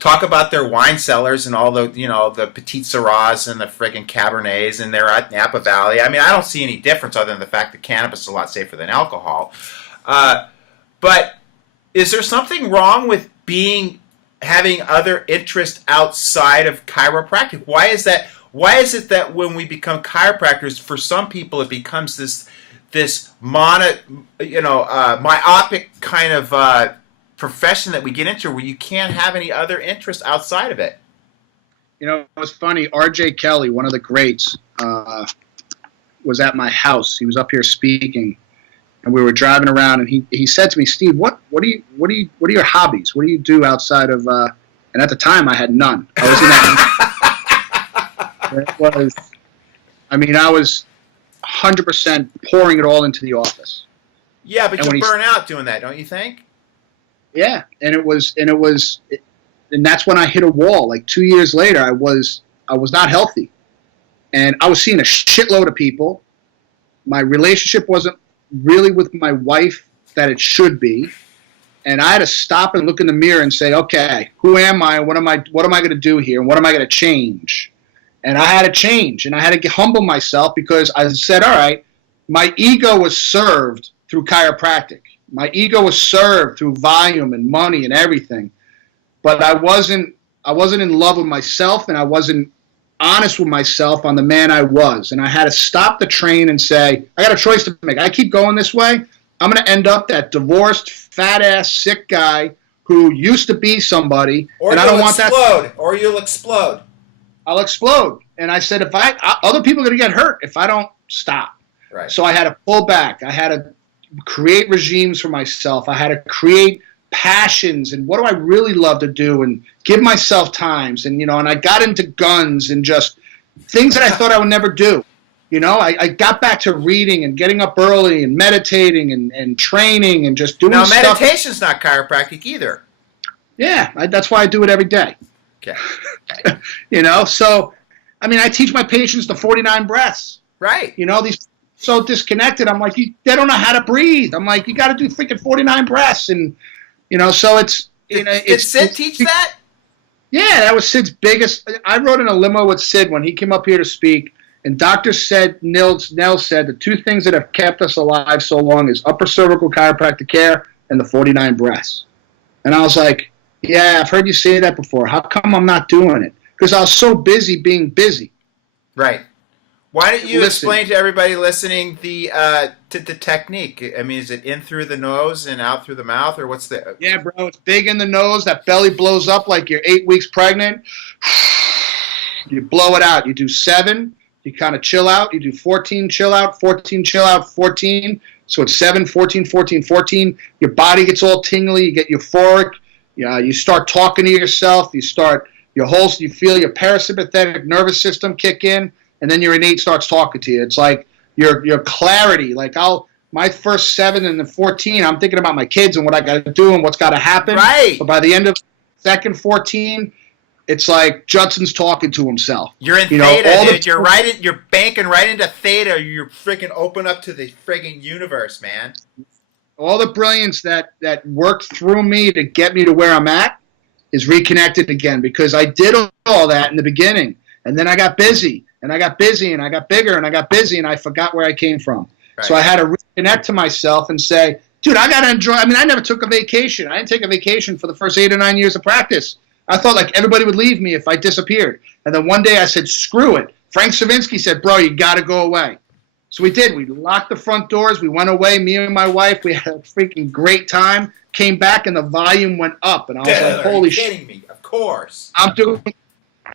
talk about their wine cellars and all the, the Petit Syrahs and the friggin' Cabernets and they're at Napa Valley. I mean, I don't see any difference other than the fact that cannabis is a lot safer than alcohol. But is there something wrong with having other interest outside of chiropractic? Why is that? Why is it that when we become chiropractors, for some people it becomes this myopic kind of profession that we get into where you can't have any other interest outside of it? It was funny. R.J. Kelly, one of the greats, was at my house. He was up here speaking. And we were driving around, and he said to me, "Steve, what are your hobbies? What do you do outside of?" And at the time, I had none. I was 100% pouring it all into the office. Yeah, but you burn out doing that, don't you think? Yeah, and that's when I hit a wall. Like 2 years later, I was not healthy, and I was seeing a shitload of people. My relationship wasn't really with my wife that it should be, and I had to stop and look in the mirror and say, okay, who am I? What am I going to do here? And what am I going to change? And I had to change, and I had to humble myself because I said, all right, my ego was served through chiropractic. My ego was served through volume and money and everything, but I wasn't in love with myself, and I wasn't honest with myself on the man I was. And I had to stop the train and say, I got a choice to make. I keep going this way, I'm going to end up that divorced, fat-ass, sick guy who used to be somebody. And I don't want that. Or you'll explode. I'll explode. And I said, other people are going to get hurt if I don't stop. Right. So I had to pull back. I had to create regimes for myself. I had to create passions and what do I really love to do and give myself times. And, and I got into guns and just things that I thought I would never do. I got back to reading and getting up early and meditating and training and just doing stuff. Now, meditation's not chiropractic either. Yeah, that's why I do it every day. Okay. So, I teach my patients the 49 breaths. Right. These so disconnected. I'm like, they don't know how to breathe. I'm like, you got to do freaking 49 breaths. And, so it's... Did Sid teach that? Yeah, that was Sid's biggest... I rode in a limo with Sid when he came up here to speak. And Dr. Nell said the two things that have kept us alive so long is upper cervical chiropractic care and the 49 breaths. And I was like, yeah, I've heard you say that before. How come I'm not doing it? Because I was so busy being busy. Right. Why don't you explain to everybody listening the technique? Is it in through the nose and out through the mouth, or what's the... Yeah, bro, it's big in the nose. That belly blows up like you're 8 weeks pregnant. You blow it out. You do 7. You kind of chill out. You do 14, chill out, 14, chill out, 14. So it's 7, 14, 14, 14. Your body gets all tingly. You get euphoric. You start talking to yourself. You feel your parasympathetic nervous system kick in. And then your innate starts talking to you. It's like your clarity. Like my first 7 and the 14, I'm thinking about my kids and what I got to do and what's got to happen. Right. But by the end of second 14, it's like Judson's talking to himself. You're in theta, dude. You're banking right into theta. You're freaking open up to the friggin' universe, man. All the brilliance that worked through me to get me to where I'm at is reconnected again because I did all that in the beginning. And then I got busy. And I got busy, and I got bigger, and I got busy, and I forgot where I came from. Right. So I had to reconnect to myself and say, dude, I got to enjoy. I never took a vacation. I didn't take a vacation for the first 8 or 9 years of practice. I thought like everybody would leave me if I disappeared. And then one day I said, screw it. Frank Savinsky said, bro, you got to go away. So we did. We locked the front doors. We went away, me and my wife. We had a freaking great time. Came back, and the volume went up. And I was like, holy shit. Are you kidding me? Of course.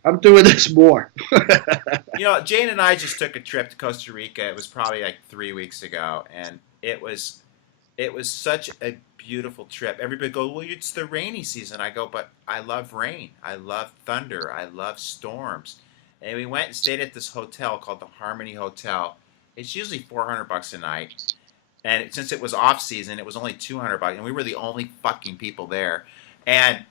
I'm doing this more. Jane and I just took a trip to Costa Rica. It was probably like 3 weeks ago, and it was such a beautiful trip. Everybody goes, well, it's the rainy season. I go, but I love rain. I love thunder. I love storms. And we went and stayed at this hotel called the Harmony Hotel. It's usually $400 a night, and since it was off season, it was only $200, and we were the only fucking people there. And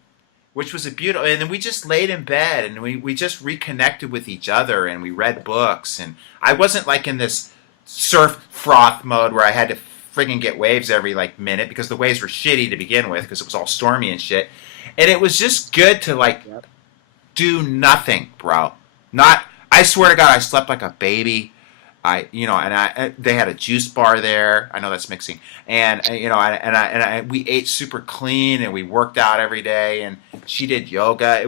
which was a beautiful. And then we just laid in bed and we just reconnected with each other and we read books. And I wasn't like in this surf froth mode where I had to friggin' get waves every like minute because the waves were shitty to begin with because it was all stormy and shit. And it was just good to like do nothing, bro. I swear to God, I slept like a baby. They had a juice bar there. I know that's mixing, and we ate super clean, and we worked out every day, and she did yoga.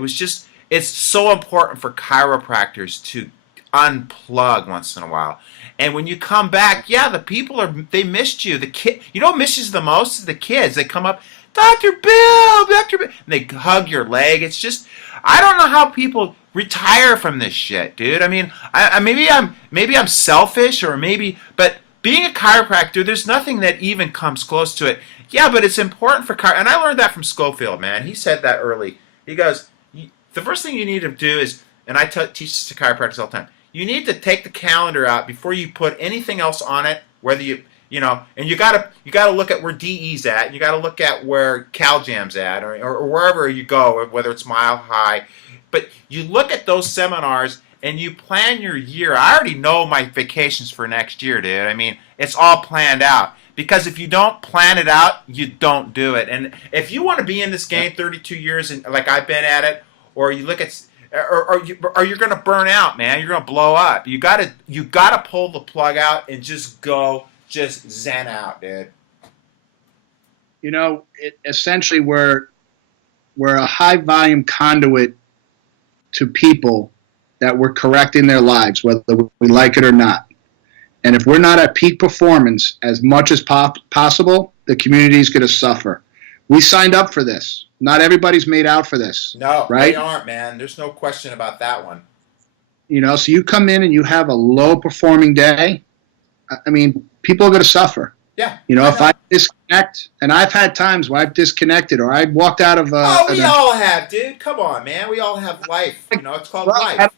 It's so important for chiropractors to unplug once in a while. And when you come back, the people they missed you. The kid, what misses the most is the kids. They come up, Dr. Bill, and they hug your leg. It's just, I don't know how people retire from this shit, dude. I mean, maybe I'm selfish but being a chiropractor, there's nothing that even comes close to it. Yeah, but it's important for and I learned that from Schofield, man. He said that early. He goes, the first thing you need to do is, and I teach this to chiropractors all the time, you need to take the calendar out before you put anything else on it, whether and you gotta look at where DE's at, and you gotta look at where Cal Jam's at, or wherever you go, whether it's Mile High. But you look at those seminars and you plan your year. I already know my vacations for next year, dude. I mean, it's all planned out. Because if you don't plan it out, you don't do it. And if you want to be in this game 32 years, and like I've been at it, or you look at, or you're going to burn out, man. You're going to blow up. You got to pull the plug out and just zen out, dude. Essentially we're a high volume conduit to people that we're correcting their lives, whether we like it or not. And if we're not at peak performance as much as possible, the community is going to suffer. We signed up for this. Not everybody's made out for this. No, right? They aren't, man. There's no question about that one. So you come in and you have a low performing day. I mean, people are going to suffer. Yeah. If I disconnect, and I've had times where I've disconnected or I walked out of. We all have, dude. Come on, man. We all have life. It's called life.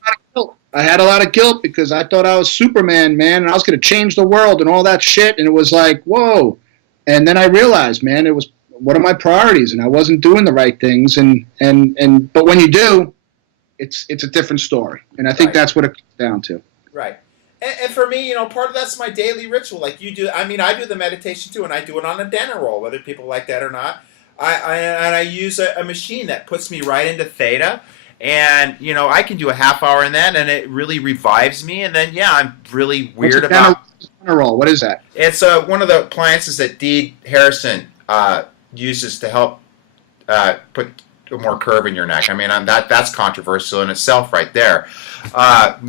I had a lot of guilt because I thought I was Superman, man, and I was going to change the world and all that shit. And it was like, whoa. And then I realized, man, it was what are my priorities, and I wasn't doing the right things. But when you do, it's a different story. And I think that's what it comes down to. Right. And for me, part of that's my daily ritual. Like you do, I mean, I do the meditation too, and I do it on a dinner roll, whether people like that or not. I use a machine that puts me right into theta, and I can do a half hour in that, and it really revives me. And then I'm really weird about dinner roll. What is that? It's one of the appliances that Dee Harrison uses to help put more curve in your neck. I mean, that's controversial in itself right there.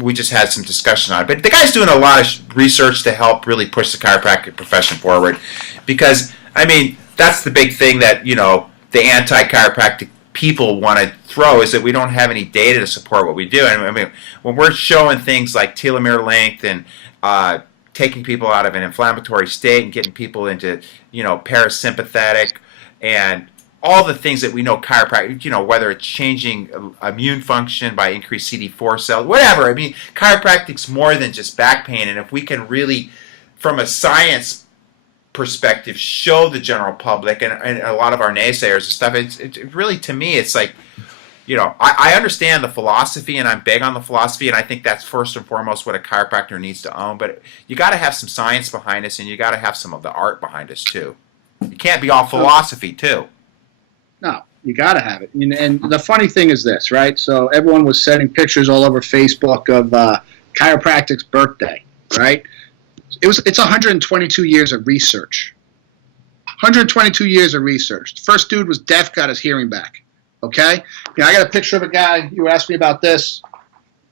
We just had some discussion on it. But the guy's doing a lot of research to help really push the chiropractic profession forward. Because, I mean, that's the big thing that, the anti-chiropractic people want to throw is that we don't have any data to support what we do. And I mean, when we're showing things like telomere length and taking people out of an inflammatory state and getting people into, parasympathetic and all the things that we know chiropractic, whether it's changing immune function by increased CD4 cells, whatever. I mean, chiropractic's more than just back pain. And if we can really, from a science perspective, show the general public and a lot of our naysayers and stuff, it really, to me, it's like, I understand the philosophy and I'm big on the philosophy, and I think that's first and foremost what a chiropractor needs to own. But you got to have some science behind us, and you got to have some of the art behind us too. You can't be all philosophy too. No, you got to have it. And the funny thing is this, right? So everyone was sending pictures all over Facebook of chiropractic's birthday, right? It's 122 years of research. 122 years of research. The first dude was deaf, got his hearing back. Okay? I got a picture of a guy. You asked me about this.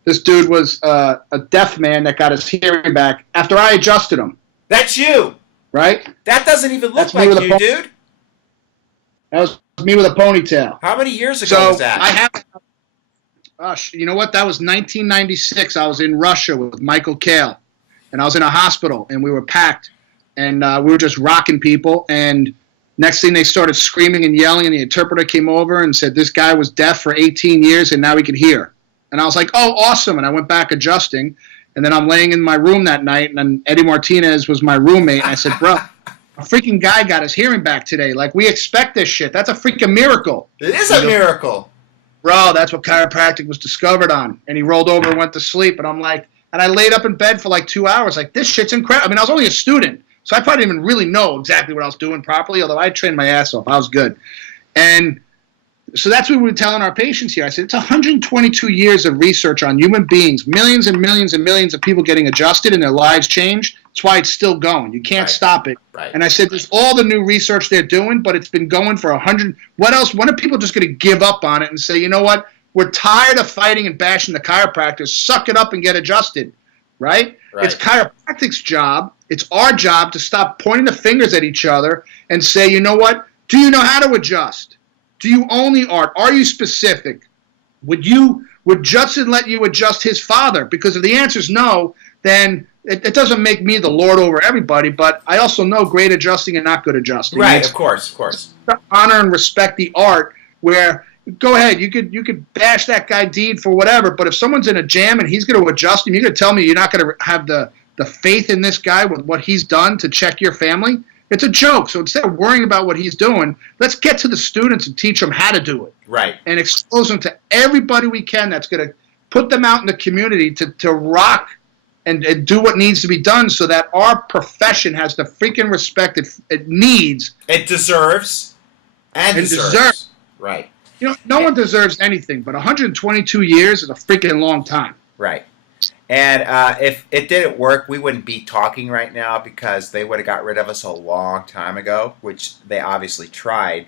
This dude was a deaf man that got his hearing back after I adjusted him. That's you. Right? That doesn't even look like you, dude. That was me with a ponytail. How many years ago was that? You know what? That was 1996. I was in Russia with Michael Kale, and I was in a hospital, and we were packed, and we were just rocking people, and next thing they started screaming and yelling, and the interpreter came over and said this guy was deaf for 18 years, and now he could hear. And I was like, oh, awesome, and I went back adjusting, and then I'm laying in my room that night, and then Eddie Martinez was my roommate, and I said, bro, a freaking guy got his hearing back today. Like, we expect this shit. That's a freaking miracle. It is a miracle. bro, that's what chiropractic was discovered on. And he rolled over and went to sleep. And I'm like, and I laid up in bed for like 2 hours. Like, this shit's incredible. I mean, I was only a student, so I probably didn't even really know exactly what I was doing properly, although I trained my ass off. I was good. And so that's what we were telling our patients here. I said, it's 122 years of research on human beings, millions and millions and millions of people getting adjusted and their lives changed. That's why it's still going. You can't stop it. Right. And I said, there's all the new research they're doing, but it's been going for 100. What else? When are people just going to give up on it and say, you know what? We're tired of fighting and bashing the chiropractors. Suck it up and get adjusted, right? It's chiropractic's job. It's our job to stop pointing the fingers at each other and say, you know what? Do you know how to adjust? Do you own the art? Are you specific? Would Judson let you adjust his father? Because if the answer is no, then it doesn't make me the lord over everybody, but I also know great adjusting and not good adjusting. Right, of course. Honor and respect the art where, go ahead, you could bash that guy Deed for whatever, but if someone's in a jam and he's going to adjust him, you're going to tell me you're not going to have the faith in this guy with what he's done to check your family? It's a joke. So instead of worrying about what he's doing, let's get to the students and teach them how to do it. Right. And expose them to everybody we can that's going to put them out in the community to rock and do what needs to be done so that our profession has the freaking respect it needs. It deserves. And deserves. Right. You know, no one deserves anything, but 122 years is a freaking long time. Right. And if it didn't work, we wouldn't be talking right now because they would have got rid of us a long time ago, which they obviously tried.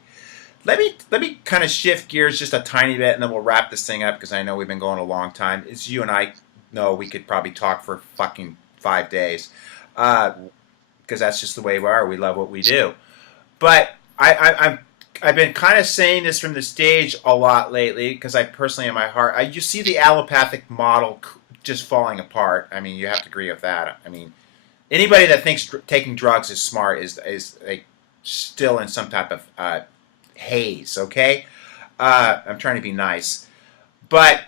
Let me kind of shift gears just a tiny bit, and then we'll wrap this thing up because I know we've been going a long time. As you and I know, we could probably talk for fucking 5 days because that's just the way we are. We love what we do. But I've been kind of saying this from the stage a lot lately because I personally, in my heart, you see the allopathic model just falling apart. I mean, you have to agree with that. I mean, anybody that thinks taking drugs is smart is like still in some type of haze. Okay, I'm trying to be nice, but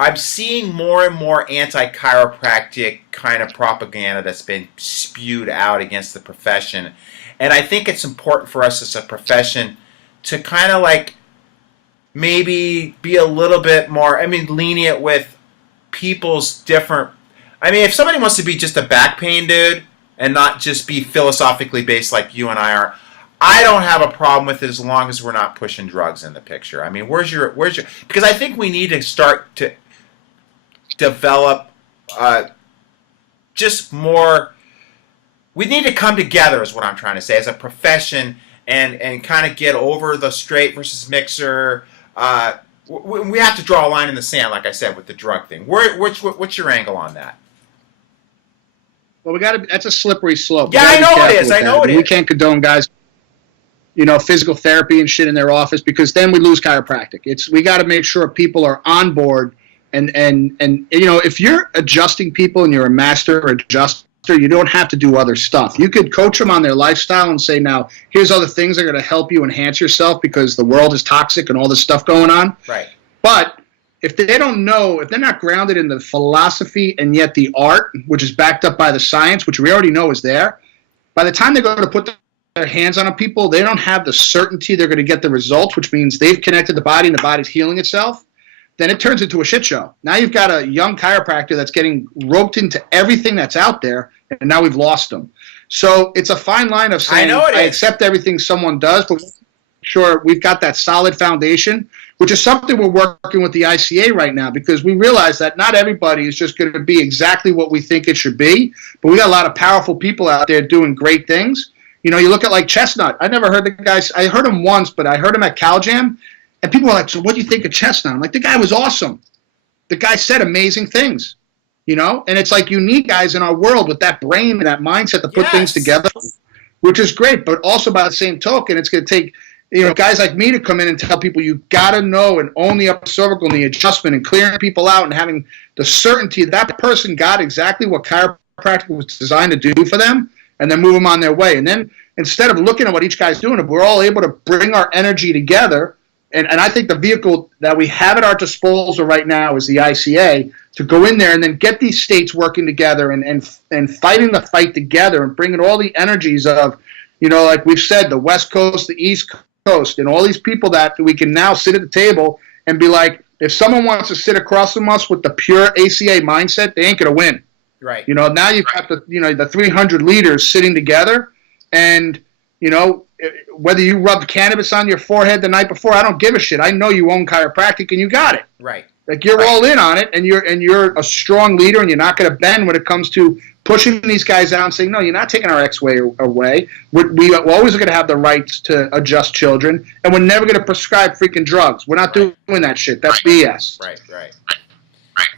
I'm seeing more and more anti-chiropractic kind of propaganda that's been spewed out against the profession, and I think it's important for us as a profession to kind of like maybe be a little bit more, lenient with people's different. I mean, if somebody wants to be just a back pain dude and not just be philosophically based like you and I are, I don't have a problem with it as long as we're not pushing drugs in the picture. I mean, where's your because I think we need to start to develop just more. We need to come together is what I'm trying to say as a profession and kind of get over the straight versus mixer. We have to draw a line in the sand, like I said, with the drug thing. What's your angle on that? Well, that's a slippery slope. Yeah, I know it is. I know it is. We can't condone guys, physical therapy and shit in their office because then we lose chiropractic. We got to make sure people are on board and if you're adjusting people and you're a master adjuster, you don't have to do other stuff. You could coach them on their lifestyle and say, now, here's other things that are going to help you enhance yourself because the world is toxic and all this stuff going on. Right. But if they don't know, if they're not grounded in the philosophy and yet the art, which is backed up by the science, which we already know is there, by the time they go to put their hands on people, they don't have the certainty they're going to get the results, which means they've connected the body and the body's healing itself. Then it turns into a shit show. Now you've got a young chiropractor that's getting roped into everything that's out there, and now we've lost them. So it's a fine line of saying, I accept everything someone does, but sure we've got that solid foundation, which is something we're working with the ICA right now because we realize that not everybody is just going to be exactly what we think it should be, but we got a lot of powerful people out there doing great things. You look at like Chestnut. I never heard the guys. I heard him once, but I heard him at Cal Jam. And people were like, so what do you think of Chestnut? I'm like, the guy was awesome. The guy said amazing things, And it's like you need guys in our world with that brain and that mindset to put things together, which is great. But also by the same token, it's going to take, guys like me to come in and tell people you got to know and own the upper cervical and the adjustment and clearing people out and having the certainty that person got exactly what chiropractic was designed to do for them and then move them on their way. And then instead of looking at what each guy's doing, if we're all able to bring our energy together, and I think the vehicle that we have at our disposal right now is the ICA to go in there and then get these states working together and fighting the fight together and bringing all the energies of, like we've said, the West Coast, the East Coast, and all these people that we can now sit at the table and be like, if someone wants to sit across from us with the pure ACA mindset, they ain't going to win. Right. Now you've got the 300 leaders sitting together, and, whether you rubbed cannabis on your forehead the night before, I don't give a shit. I know you own chiropractic and you got it. Right. Like you're all in on it, and you're a strong leader, and you're not going to bend when it comes to pushing these guys out and saying, no, you're not taking our X-way away. We're always going to have the rights to adjust children, and we're never going to prescribe freaking drugs. We're not doing that shit. That's BS. Right.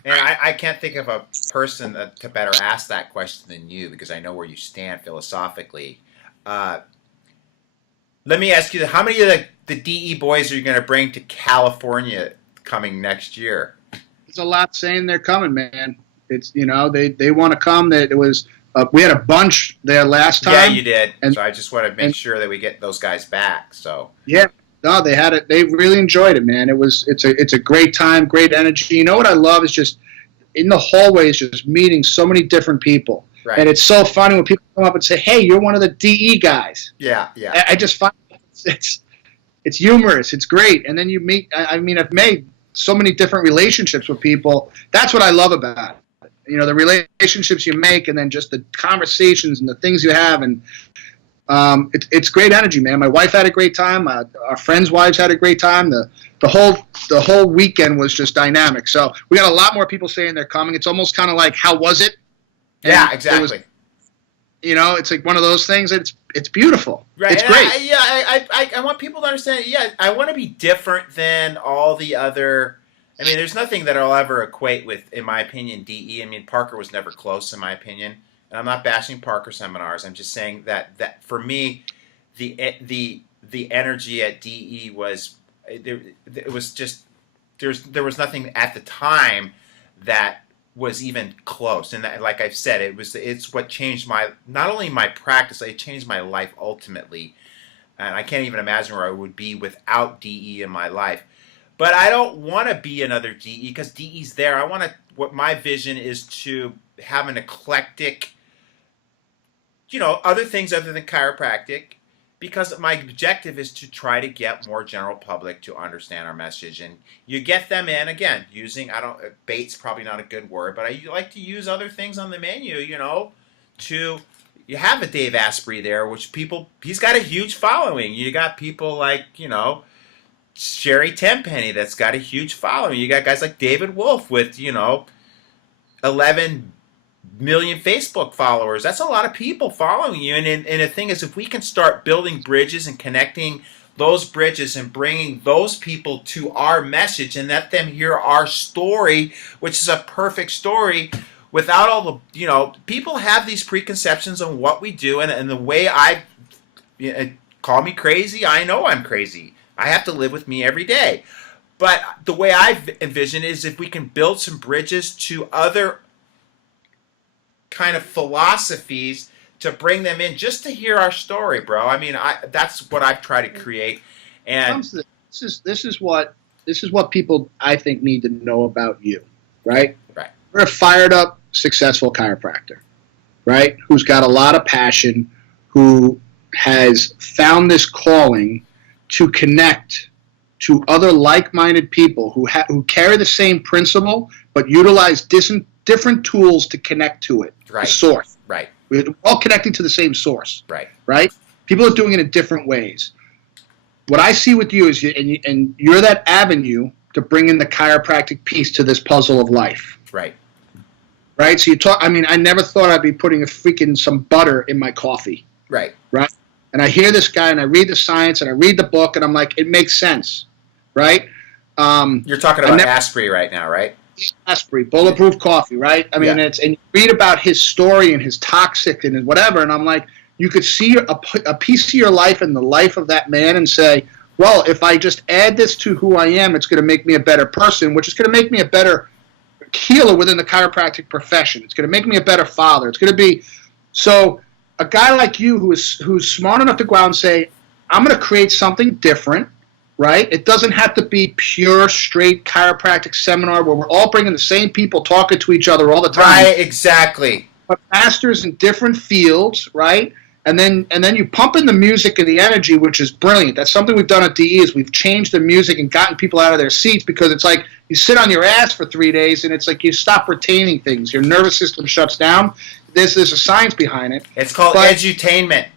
And I can't think of a person to better ask that question than you, because I know where you stand philosophically. Let me ask you, how many of the DE boys are you going to bring to California coming next year? There's a lot saying they're coming, man. It's they want to come. That it was we had a bunch there last time. Yeah, you did. So I just want to make sure that we get those guys back. So yeah, no, they had it. They really enjoyed it, man. It's a great time, great energy. You know what I love is just in the hallways, just meeting so many different people. Right. And it's so funny when people come up and say, "Hey, you're one of the DE guys." Yeah. I just find it's humorous. It's great, and then you meet. I mean, I've made so many different relationships with people. That's what I love about it. The relationships you make, and then just the conversations and the things you have, and it's great energy, man. My wife had a great time. Our friends' wives had a great time. The whole weekend was just dynamic. So we got a lot more people saying they're coming. It's almost kind of like, how was it? Yeah, exactly. It's like one of those things. It's beautiful. Right. It's great. I want people to understand. Yeah, I want to be different than all the other. I mean, there's nothing that I'll ever equate with, in my opinion, DE. I mean, Parker was never close, in my opinion. And I'm not bashing Parker seminars. I'm just saying that for me, the energy at DE was it was just there was nothing at the time that was even close. And that, like I've said, it's what changed not only my practice, it changed my life ultimately. And I can't even imagine where I would be without DE in my life. But I don't want to be another DE because DE's there. What my vision is to have an eclectic, other things other than chiropractic, because my objective is to try to get more general public to understand our message. And you get them in, again, using, bait's probably not a good word, but I like to use other things on the menu, you have a Dave Asprey there, he's got a huge following. You got people like, Sherry Tenpenny that's got a huge following. You got guys like David Wolf with 11 million Facebook followers. That's a lot of people following you. And the thing is, if we can start building bridges and connecting those bridges and bringing those people to our message and let them hear our story, which is a perfect story, without all the people have these preconceptions on what we do, and the way call me crazy. I know I'm crazy. I have to live with me every day. But the way I envision is if we can build some bridges to other kind of philosophies to bring them in just to hear our story, bro. I mean, that's what I've tried to create. And this is what people I think need to know about you, right? Right. You're a fired up, successful chiropractor, right? Who's got a lot of passion, who has found this calling to connect to other like-minded people who carry the same principle but utilize different tools to connect to it. Right. The source. Right. We're all connecting to the same source. Right. Right? People are doing it in different ways. What I see with you is you're that avenue to bring in the chiropractic piece to this puzzle of life. Right. Right? So I never thought I'd be putting some butter in my coffee. Right. Right? And I hear this guy, and I read the science, and I read the book, and I'm like, it makes sense, right? You're talking about Asprey right now, right? Asprey, bulletproof coffee, right? I mean, and you read about his story and his toxic and his whatever, and I'm like, you could see a piece of your life and the life of that man and say, well, if I just add this to who I am, it's going to make me a better person, which is going to make me a better healer within the chiropractic profession. It's going to make me a better father. It's going to be so. A guy like you who's smart enough to go out and say, I'm going to create something different, right? It doesn't have to be pure, straight chiropractic seminar where we're all bringing the same people talking to each other all the time. Right, exactly. But masters in different fields, right? And then you pump in the music and the energy, which is brilliant. That's something we've done at DE is we've changed the music and gotten people out of their seats, because it's like you sit on your ass for 3 days and it's like you stop retaining things. Your nervous system shuts down. There's a science behind it. It's called edutainment.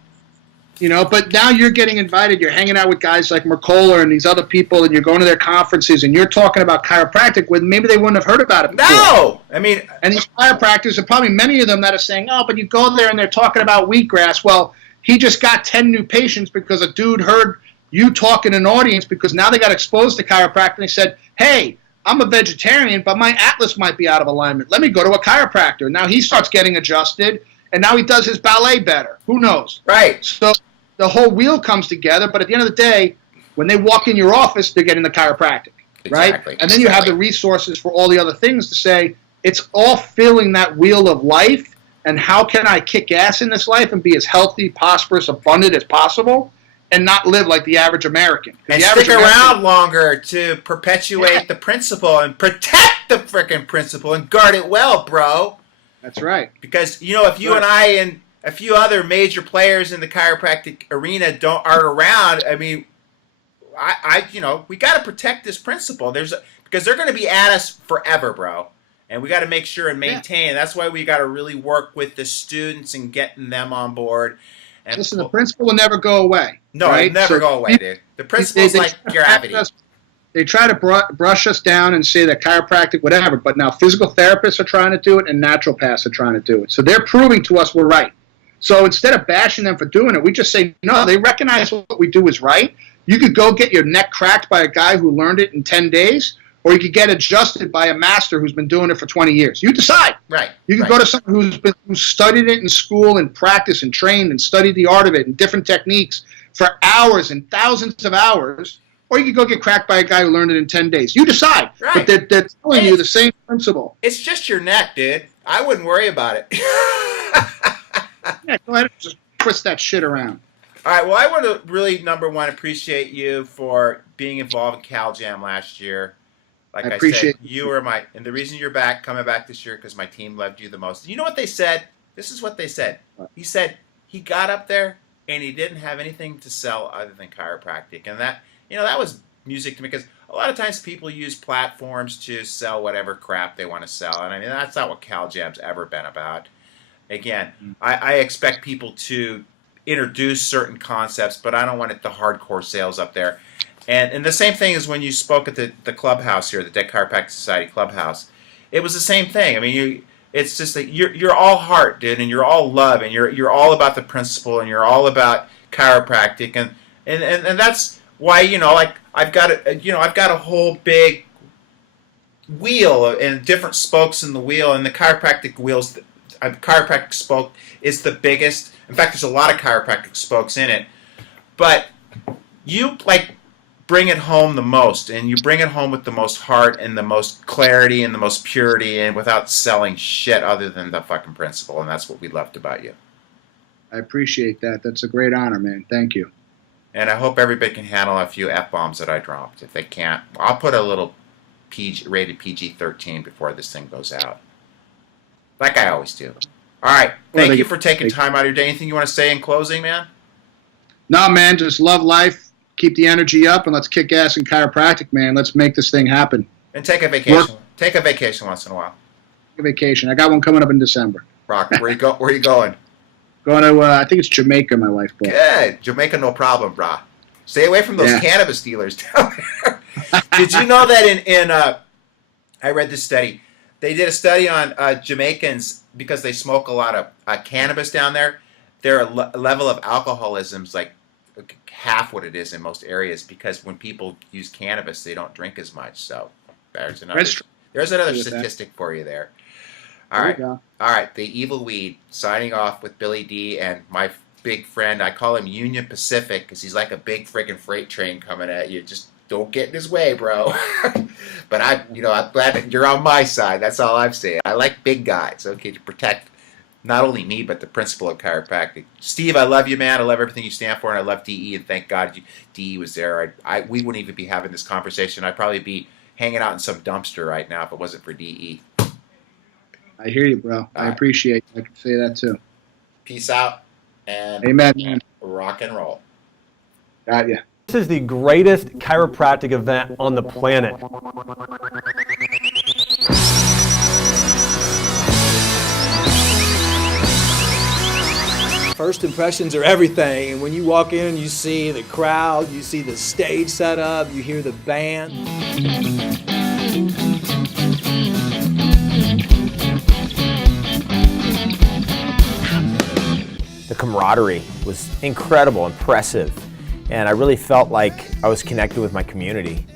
But now you're getting invited. You're hanging out with guys like Mercola and these other people, and you're going to their conferences, and you're talking about chiropractic when maybe they wouldn't have heard about it before. No! And these chiropractors are probably many of them that are saying, oh, but you go there and they're talking about wheatgrass. Well, he just got 10 new patients because a dude heard you talk in an audience, because now they got exposed to chiropractic and they said, hey, I'm a vegetarian, but my atlas might be out of alignment. Let me go to a chiropractor. Now he starts getting adjusted, and now he does his ballet better. Who knows? Right. So the whole wheel comes together, but at the end of the day, when they walk in your office, they're getting the chiropractic, right? Exactly. And then you have the resources for all the other things to say, it's all filling that wheel of life, and how can I kick ass in this life and be as healthy, prosperous, abundant as possible, and not live like the average American. And stick around longer to perpetuate the principle and protect the frickin' principle and guard it well, bro. That's right. Because, if you and I and a few other major players in the chiropractic arena aren't around, I mean, we got to protect this principle. Because they're going to be at us forever, bro. And we got to make sure and maintain. Yeah. That's why we got to really work with the students and getting them on board. And listen, the principle will never go away. No, right? It'll never go away, dude. The principle is like gravity. They try to brush us down and say that chiropractic, whatever, but now physical therapists are trying to do it and naturopaths are trying to do it. So they're proving to us we're right. So instead of bashing them for doing it, we just say, no, they recognize what we do is right. You could go get your neck cracked by a guy who learned it in 10 days, or you could get adjusted by a master who's been doing it for 20 years. You decide. Right. You can go to someone who studied it in school and practiced and trained and studied the art of it and different techniques for hours and thousands of hours, or you could go get cracked by a guy who learned it in 10 days. You decide. Right. But they're telling you the same principle. It's just your neck, dude. I wouldn't worry about it. Yeah, go ahead and just twist that shit around. All right, well, I want to really, number one, appreciate you for being involved in Cal Jam last year. Like I said, you were and the reason you're coming back this year, because my team loved you the most. You know what they said? This is what they said. He said he got up there and he didn't have anything to sell other than chiropractic. And that, that was music to me, because a lot of times people use platforms to sell whatever crap they want to sell. And I mean, that's not what Cal Jam's ever been about. Again, I expect people to introduce certain concepts, but I don't want the hardcore sales up there. And the same thing is when you spoke at the clubhouse here, the Dead Chiropractic Society clubhouse. It was the same thing. I mean, it's just that you're all heart, dude, and you're all love, and you're all about the principle, and you're all about chiropractic, and that's why I've got a whole big wheel and different spokes in the wheel, and the chiropractic wheels. Chiropractic spoke is the biggest. In fact, there's a lot of chiropractic spokes in it, but you bring it home the most, and you bring it home with the most heart and the most clarity and the most purity, and without selling shit other than the fucking principle, and that's what we loved about you. I appreciate that. That's a great honor, man. Thank you. And I hope everybody can handle a few F-bombs that I dropped. If they can't, I'll put a little rated PG-13 before this thing goes out. Like I always do. All right. Thank you for taking time out of your day. Anything you want to say in closing, man? No, man. Just love life. Keep the energy up, and let's kick ass in chiropractic, man. Let's make this thing happen. And take a vacation. Take a vacation once in a while. Take a vacation. I got one coming up in December. Rock. Where you going? Going to, I think it's Jamaica, my wife bought. Good. Jamaica, no problem, brah. Stay away from those cannabis dealers down there. Did you know that I read this study. They did a study on Jamaicans, because they smoke a lot of cannabis down there. Their level of alcoholism is like half what it is in most areas, because when people use cannabis, they don't drink as much. So there's another statistic for you there. All right. All right. The Evil Weed signing off with Billy D and my big friend. I call him Union Pacific because he's like a big friggin' freight train coming at you. Just don't get in his way, bro. But I'm glad that you're on my side. That's all I'm saying. I like big guys, okay, to protect not only me, but the principle of chiropractic. Steve, I love you, man. I love everything you stand for, and I love DE, and thank God DE was there. We wouldn't even be having this conversation. I'd probably be hanging out in some dumpster right now if it wasn't for DE. I hear you, bro. I appreciate it. I can say that, too. Peace out. And amen, man. Rock and roll. Got you. This is the greatest chiropractic event on the planet. First impressions are everything, and when you walk in, you see the crowd, you see the stage set up, you hear the band. The camaraderie was incredible, impressive, and I really felt like I was connected with my community.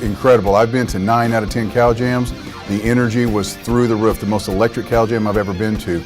Incredible. I've been to 9 out of 10 Cal Jams. The energy was through the roof, the most electric Cal Jam I've ever been to.